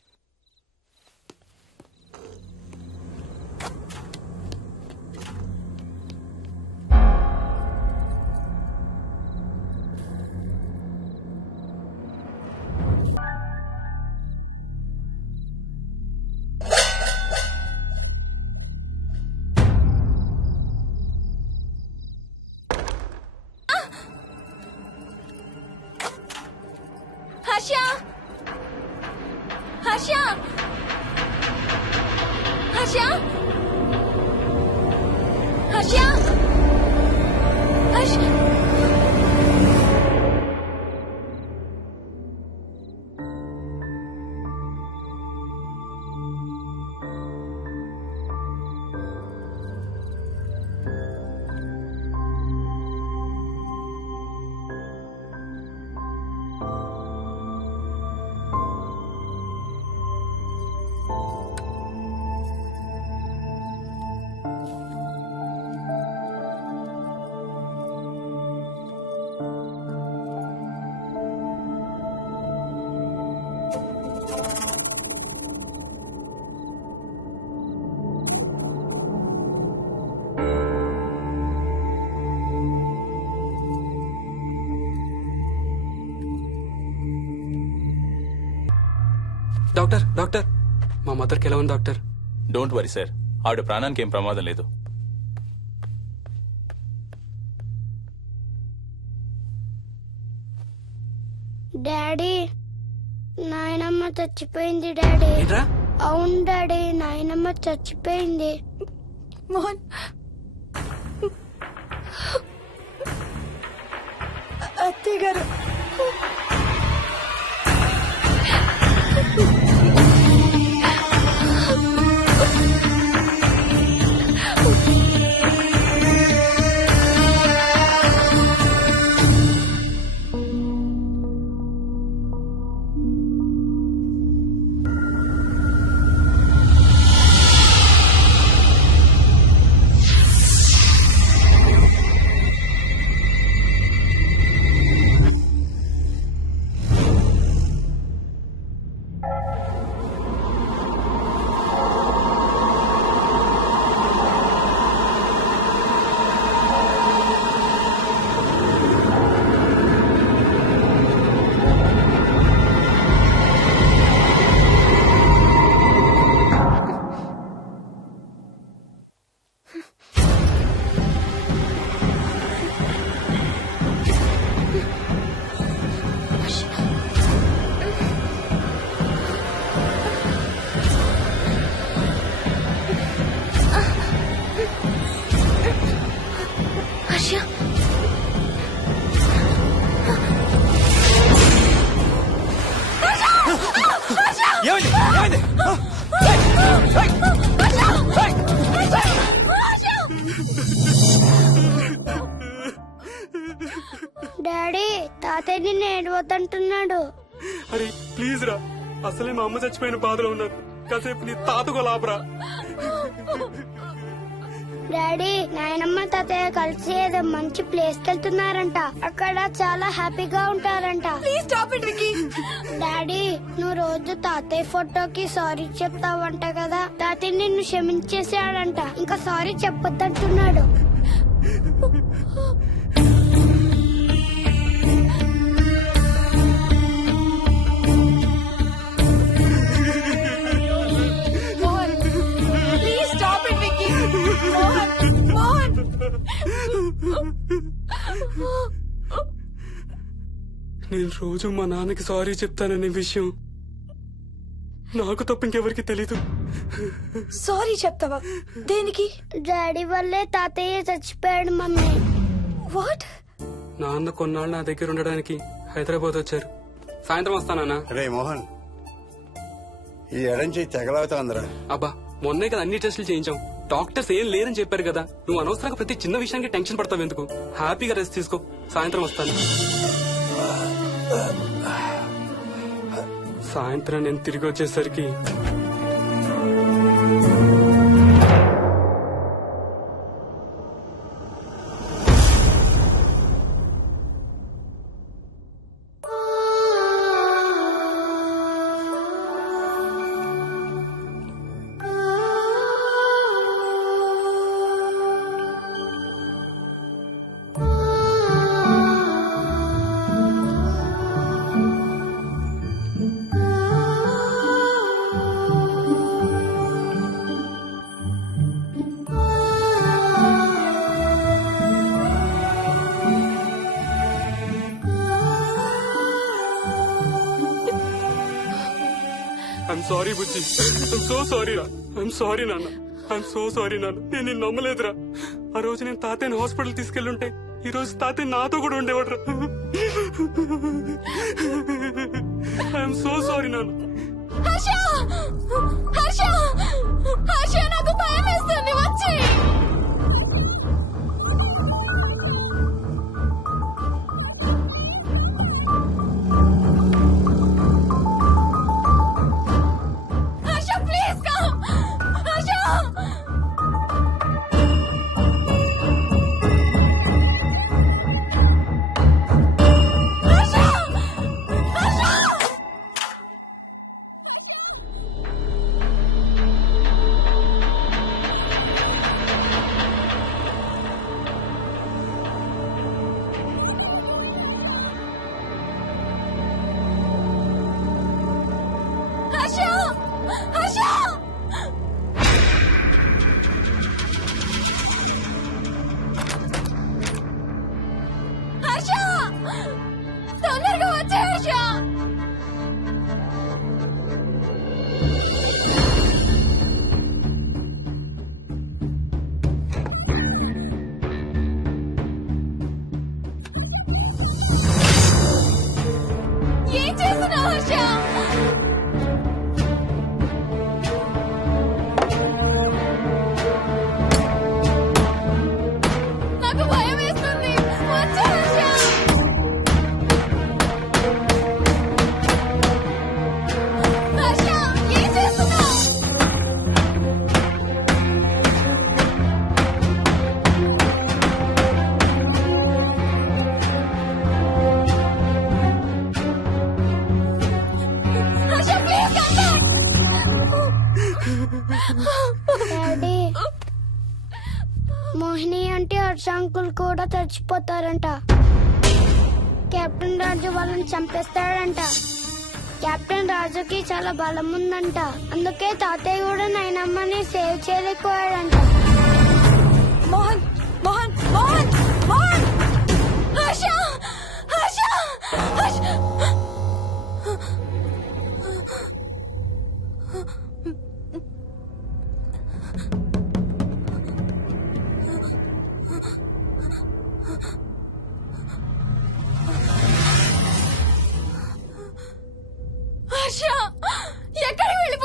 Harsha Harsha Harsha Harsha Harsha. Doctor doctor, మా మదర్కి ఎలా ఉంది డాక్టర్? డోంట్ వరీ సార్, ఆవిడ ప్రాణానికి ఏం ప్రమాదం లేదు. డాడీ, నాయనమ్మ చచ్చిపోయింది డాడీ. ఏంట్రా? అవును డాడీ, నాయనమ్మ చచ్చిపోయింది. మోహన్, అత్తయ్య గారు. డాడీ తాతయ్య నిన్ను ఏడవద్దంటున్నాడు. అరే ప్లీజ్ రా, అసలే మా అమ్మ చచ్చిపోయిన బాధలో ఉన్నాను. కాసేపు నీ తాతకు లాపరా. డాడీ నాయనమ్మ తాతయ్య కలిసి ఏదో మంచి ప్లేస్ కి వెళ్తున్నారంట. అక్కడ చాలా హ్యాపీగా ఉంటారంట. డాడీ నువ్వు రోజు తాతయ్య ఫోటోకి సారీ చెప్తావంట కదా. తాతయ్య నిన్ను క్షమించేసాడంట. ఇంకా సారీ చెప్పొద్దంటున్నాడు. నేను రోజు మా నాన్నకి సారీ చెప్తాననే విషయం నాకు తప్ప ఇంకెవరికి తెలీదు. సారీ చెప్తావా? దేనికి? డాడీ వల్లే తాతయ్య చచ్చిపోయాడు మమ్మీ. వాట్? నాన్న కొన్నాళ్ళు నా దగ్గర ఉండడానికి హైదరాబాద్ వచ్చారు. సాయంత్రం వస్తానా? రే మోహన్, ఈ ఎడం చేయి తెగలవుతాందిరా. అబ్బా మొన్నే కదా అన్ని టెస్టులు చేయించాం. డాక్టర్స్ ఏం లేదని చెప్పారు కదా. నువ్వు అనవసరంగా ప్రతి చిన్న విషయానికి టెన్షన్ పడతావు ఎందుకు? హ్యాపీగా రెస్ట్ తీసుకో. సాయంత్రం వస్తాను. సాయంత్రం నేను తిరిగి వచ్చేసరికి I'm sorry Bujji. I'm so sorry రా. ఐఎమ్ సారీ నాన్న. ఐఎమ్ సో సారీ నాన్న. నేను నిన్ను నమ్మలేదురా. ఆ రోజు నేను తాతయ్యని హాస్పిటల్ తీసుకెళ్ళుంటే ఈ రోజు తాతయ్య నాతో కూడా ఉండేవాడు రా. ఐఎమ్ సో సారీ నాన్న. నాకు భయం వేస్తుంది. వచ్చి తొందరగా వచ్చే హర్ష. ఏం చేస్తున్నావు హర్ష? నాకు భయం వేస్తుంది. వచ్చే హర్ష. హర్ష ఏం చేస్తున్నావు? Harsha please come daddy Mohini అంటే హర్ష అంకుల్ కూడా చచ్చిపోతారంట. కెప్టెన్ రాజు వాళ్ళని చంపేస్తాడంట. కెప్టెన్ రాజుకి చాలా బలం ఉందంట. అందుకే తాతయ్య కూడా నాయనమ్మని సేవ్ చేయలేకపోయాడంట. మోహన్ మోహన్ మోహన్ మోహన్. హర్ష హర్ష హర్ష. హర్ష ఎక్కడికి వెళ్ళిపోయావు?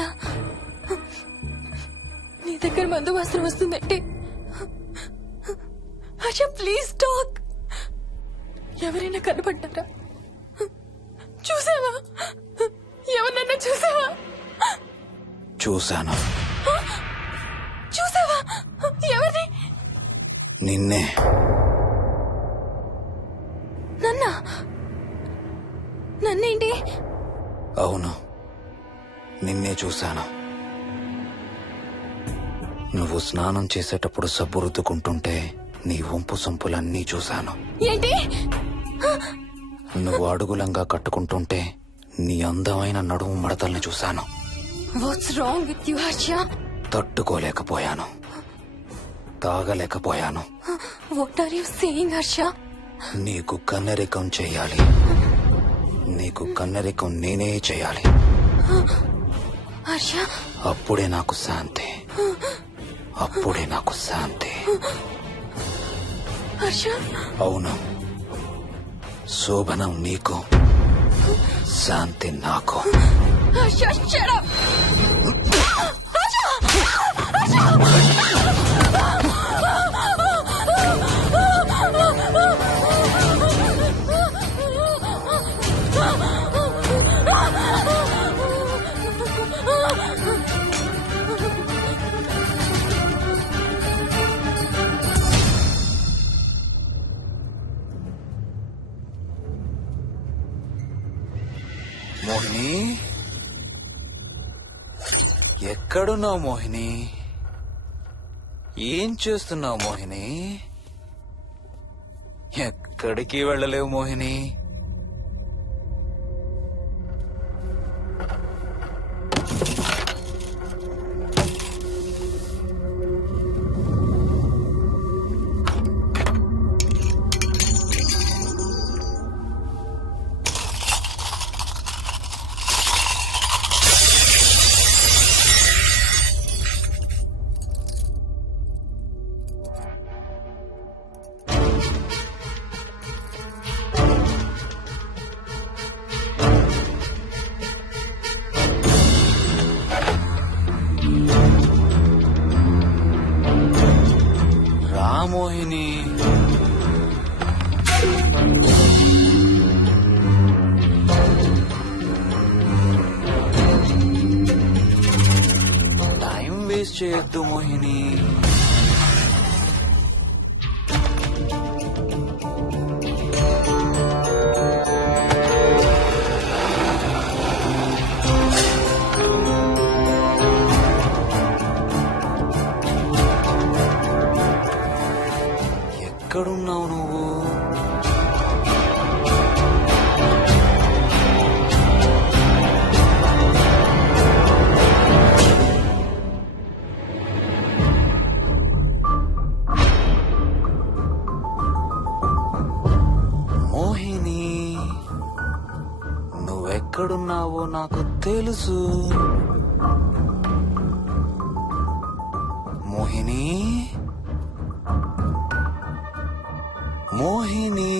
నాన్న నీ దగ్గర మందు వాసన వస్తుందంటే హర్ష ప్లీజ్ టాక్. ఎవరైనా కనపడ్డారా? చూసావా? ఎవరన్నా చూసావా? చూశాను. చూసావా? ఎవరిని? నిన్నే. నన్నేంటి? అవును, నిన్నే చూశాను. నువ్వు స్నానం చేసేటప్పుడు సబ్బు రుద్దుకుంటుంటే నీ వంపు సొంపులన్నీ చూశాను. ఏంటి? నువ్వు అడుగులంగా కట్టుకుంటుంటే నీ అందమైన నడుము మడతల్ని చూశాను. What's wrong with you Harsha? తట్టుకోలేకపోయాను, తాగలేకపోయాను. What are you saying Harsha? నీకు కన్నరికం చెయ్యాలి. నీకు కన్నరికం నేనే చేయాలి. హర్ష అప్పుడే నాకు శాంతి. అప్పుడే నాకు శాంతి. హర్ష అవును, శోభనం నీకు, శాంతి నాకు. Harsha shut up. మోహిని, ఎక్కడున్నావు మోహిని? ఏం చేస్తున్నావు మోహిని? ఎక్కడికి వెళ్ళలేవు మోహిని. మోహిని, టైం వేస్ట్ చేయొద్దు మోహిని. ఎక్కడున్నావు నువ్వు? మోహిని, నువ్వెక్కడున్నావో నాకు తెలుసు. మోహిని, మోహిని,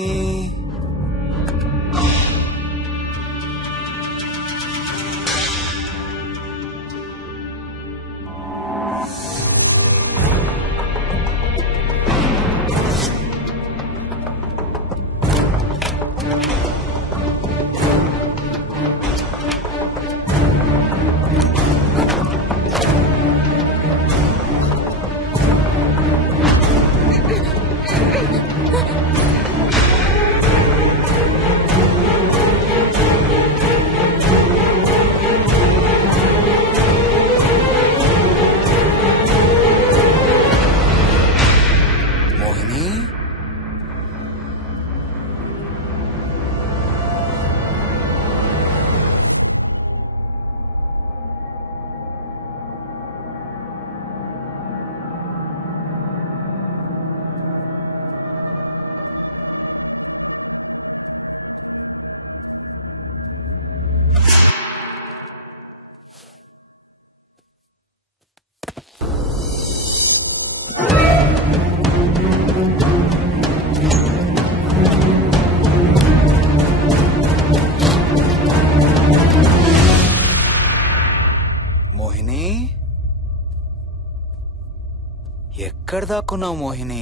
ఎక్కడ దాక్కున్నావు మోహిని?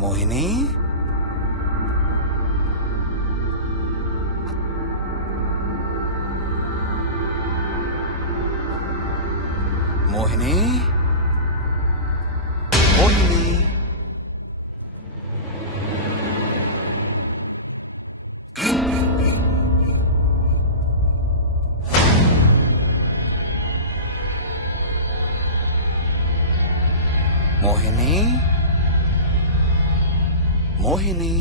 మోహిని, మోహిని, మోహిని. మోహిని, మోహిని.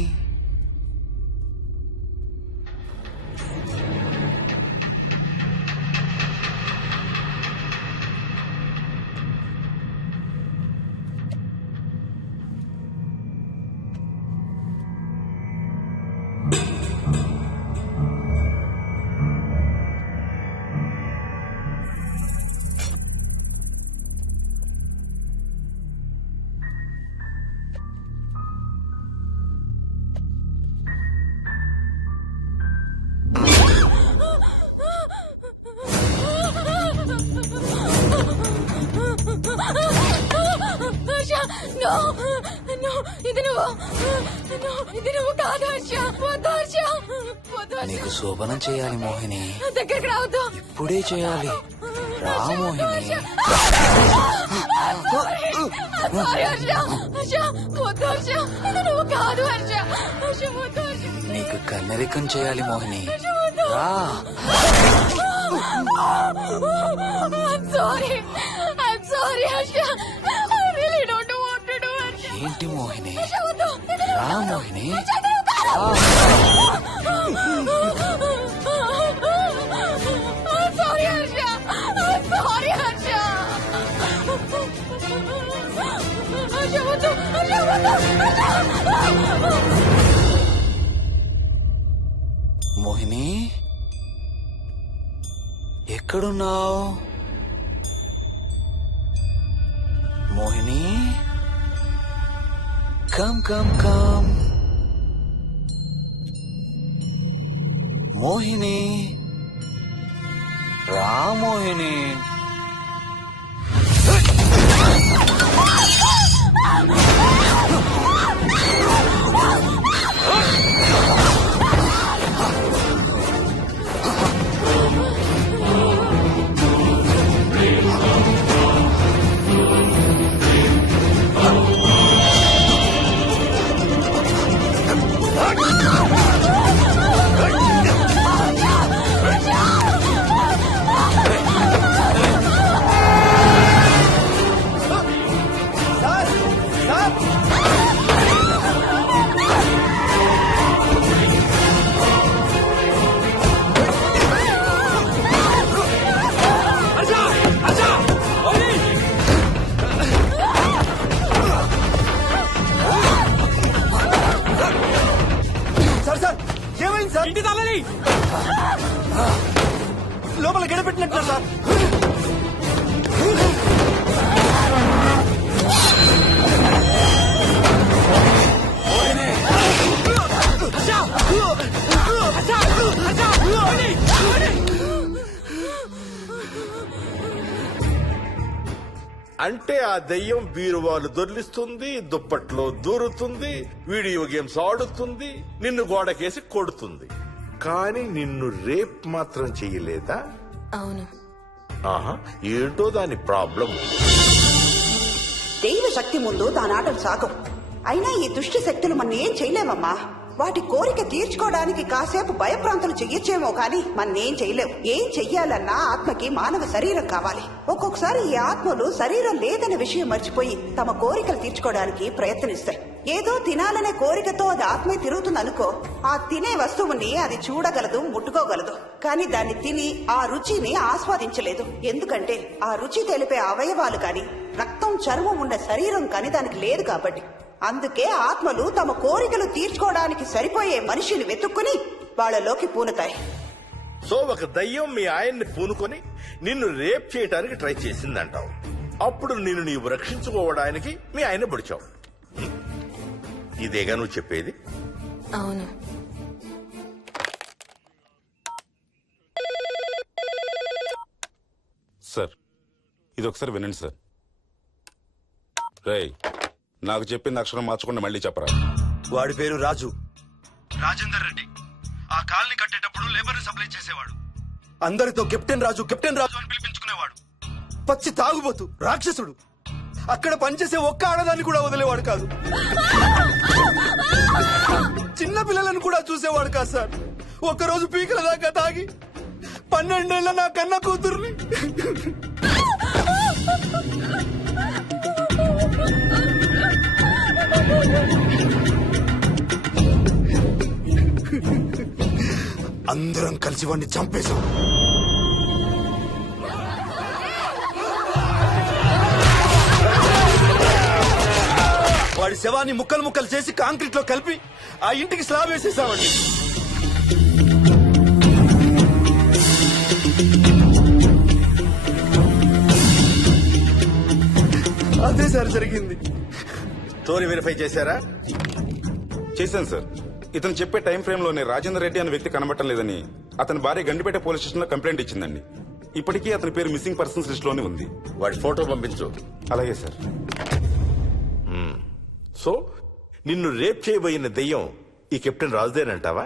హర్ష, no, no, ఇది నువ్వు కాదు హర్ష. వద్దు హర్ష, వద్దు హర్ష. నీకు శోభనం చేయాలి మోహిని. దగ్గరికి రావద్దు. ఇప్పుడే చేయాలి. రా మోహిని. సారీ హర్ష. హర్ష, వద్దు హర్ష. ఇది నువ్వు కాదు హర్ష. హర్ష, వద్దు హర్ష. నీకు కన్నరికం చేయాలి మోహిని. రా. I'm sorry. I'm sorry, Harsha. I really don't want to do it. ఏంటి మోహిని? Harsha, వద్దు. రా మోహిని. Harsha, ఇది నువ్వు కాదు. I'm sorry, Harsha. I'm sorry, Harsha. Harsha, వద్దు. Harsha, వద్దు. మోహిని, ఎక్కడున్నావు Mohini? Come come come Mohini. రా మోహిని. ఇంటి తాళాలి లోపల గడపెట్టినట్టు సార్. అంటే ఆ దెయ్యం బీరువాలు దొర్లిస్తుంది, దుప్పట్లో దూరుతుంది, వీడియో గేమ్స్ ఆడుతుంది, నిన్ను గోడకేసి కొడుతుంది. కానీ నిన్ను రేప్ మాత్రం చెయ్యలేదా? అవును. ఆహా, ఏంటో దాని ప్రాబ్లం. దైవ శక్తి ముందు దాని ఆటలు సాగం. అయినా ఈ దుష్ట శక్తులు మన ఏం చేయలేమమ్మా. వాటి కోరిక తీర్చుకోవడానికి కాసేపు భయప్రాంతులు చెయ్యొచ్చేమో కానీ మన్నేం చేయలేవు. ఏం చెయ్యాలన్నా ఆత్మకి మానవ శరీరం కావాలి. ఒక్కొక్కసారి ఈ ఆత్మలు శరీరం లేదన్న విషయం మర్చిపోయి తమ కోరికలు తీర్చుకోవడానికి ప్రయత్నిస్తాయి. ఏదో తినాలనే కోరికతో అది ఆత్మే తిరుగుతుందనుకో, ఆ తినే వస్తువుని అది చూడగలదు, ముట్టుకోగలదు. కానీ దాన్ని తిని ఆ రుచిని ఆస్వాదించలేదు. ఎందుకంటే ఆ రుచి తెలిపే అవయవాలు కాని రక్తం, చర్మం ఉన్న శరీరం కాని దానికి లేదు కాబట్టి. అందుకే ఆత్మలు తమ కోరికలు తీర్చుకోవడానికి సరిపోయే మనిషిని వెతుక్కుని వాళ్ళలోకి పూనుతాయి. సో ఒక దయ్యం మీ ఆయన్ని పూనుకొని నిన్ను రేప్ చేయడానికి ట్రై చేసిందంటావు. అప్పుడు నిన్ను నీవు రక్షించుకోవడానికి మీ ఆయన పొడిచావు. ఇదేగా నువ్వు చెప్పేది? అవును. సార్, ఇది ఒకసారి వినండి సార్. రేయ్, నాకు చెప్పింది అక్షరం మార్చకుండా మళ్ళీ చెప్పరా. వాడి పేరు రాజు, రాజేందర్ రెడ్డి. ఆ కాలనీ కట్టేటప్పుడు లేబర్ సప్లై చేసేవాడు. అందరితో కెప్టెన్ రాజు అని పిలిపించుకునేవాడు. పచ్చి తాగుబోతు, రాక్షసుడు. అక్కడ పనిచేసే ఒక్క ఆడదాన్ని కూడా వదిలేవాడు కాదు. చిన్న పిల్లలను కూడా చూసేవాడు కాదు సార్. ఒక్కరోజు పీకల దాకా తాగి 12 ఏళ్ల నా కన్న కూతుర్ని అందరం కలిసి వాడిని చంపేశాం. వాడి శవాన్ని ముక్కలు ముక్కలు చేసి కాంక్రీట్ లో కలిపి ఆ ఇంటికి స్లాబ్ వేసేసామండి. అదే సార్ జరిగింది. స్టోరీ వెరిఫై చేశారా? చేశాను సార్. ఇతను చెప్పే టైం ఫ్రేమ్ లోనే రాజేందర్ రెడ్డి అనే వ్యక్తి కనబడటం లేదని అతని భార్య గండిపేట పోలీస్ స్టేషన్ లో కంప్లైంట్ ఇచ్చిందండి. ఇప్పటికీ అతని పేరు మిస్సింగ్ పర్సన్స్ లిస్ట్ లోనే ఉంది. వాడి ఫోటో పంపించు. అలాగే సార్. సో నిన్ను రేప్ చేయబోయిన దెయ్యం ఈ కెప్టెన్ రాజుదేనంటావా?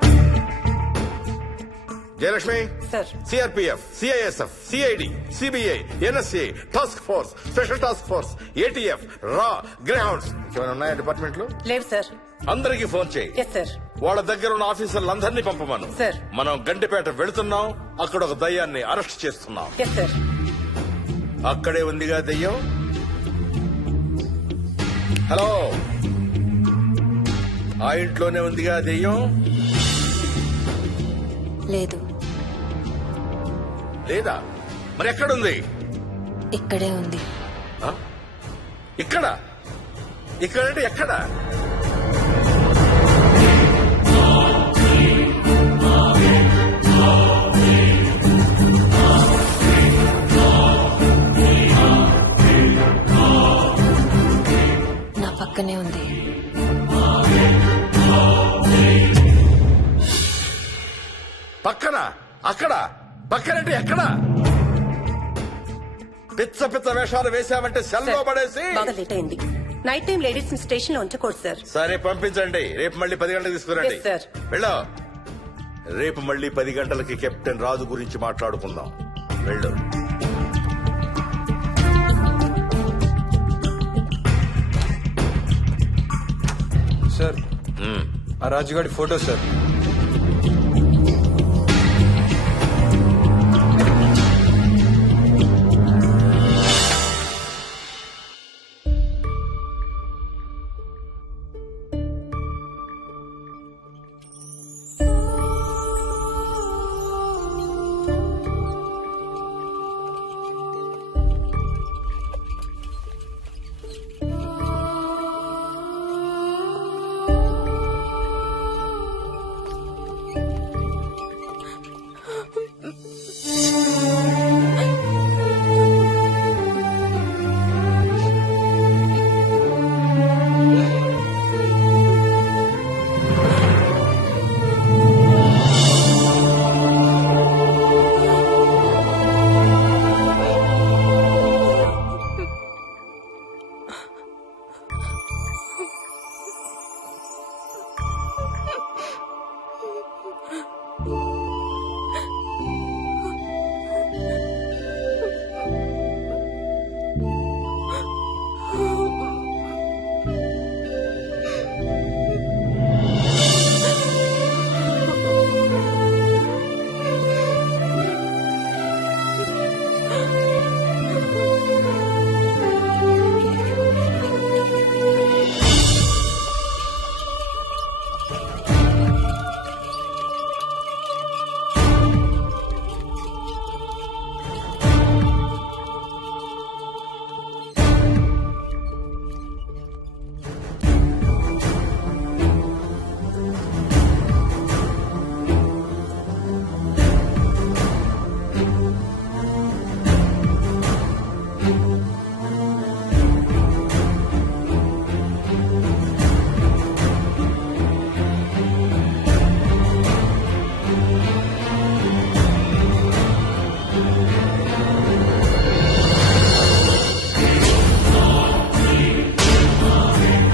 Jayalakshmi, CRPF, CISF, CID, CBI, NSA, task force, special task force, ATF, రా, గ్రేహౌండ్స్ ఏమైనా ఉన్నాయా డిపార్ట్మెంట్ లో? లేదు సార్. అందరికీ ఫోన్ చేయి. వాళ్ళ దగ్గర ఉన్న ఆఫీసర్లందరినీ పంపమను. మనం గండిపేట వెళుతున్నాం. అక్కడ ఒక దయ్యాన్ని అరెస్ట్ చేస్తున్నాం. అక్కడే ఉందిగా దయ్యం. హలో, ఆ ఇంట్లోనే ఉందిగా దెయ్యం? లేదు. లేదా? మరి ఎక్కడుంది? ఇక్కడే ఉంది. ఇక్కడ? ఇక్కడంటే ఎక్కడ? నా పక్కనే ఉంది. పక్కన? అక్కడ? పక్కనంటే ఎక్కడ? పిచ్చ పిచ్చ వేషాలు వేశామంటే సెల్లో పడేసి. బాగా లేట్ అయింది. నైట్ టైం లేడీస్ స్టేషన్ లో ఉంచకూడదు సార్. సరే పంపించండి. రేపు మళ్ళీ 10 గంటలకు తీసుకురండి. వెళ్ళు. రేపు మళ్ళీ 10 గంటలకి కెప్టెన్ రాజు గురించి మాట్లాడుకుందాం. వెళ్ళు. సార్, ఆ రాజుగాడి ఫోటో సార్.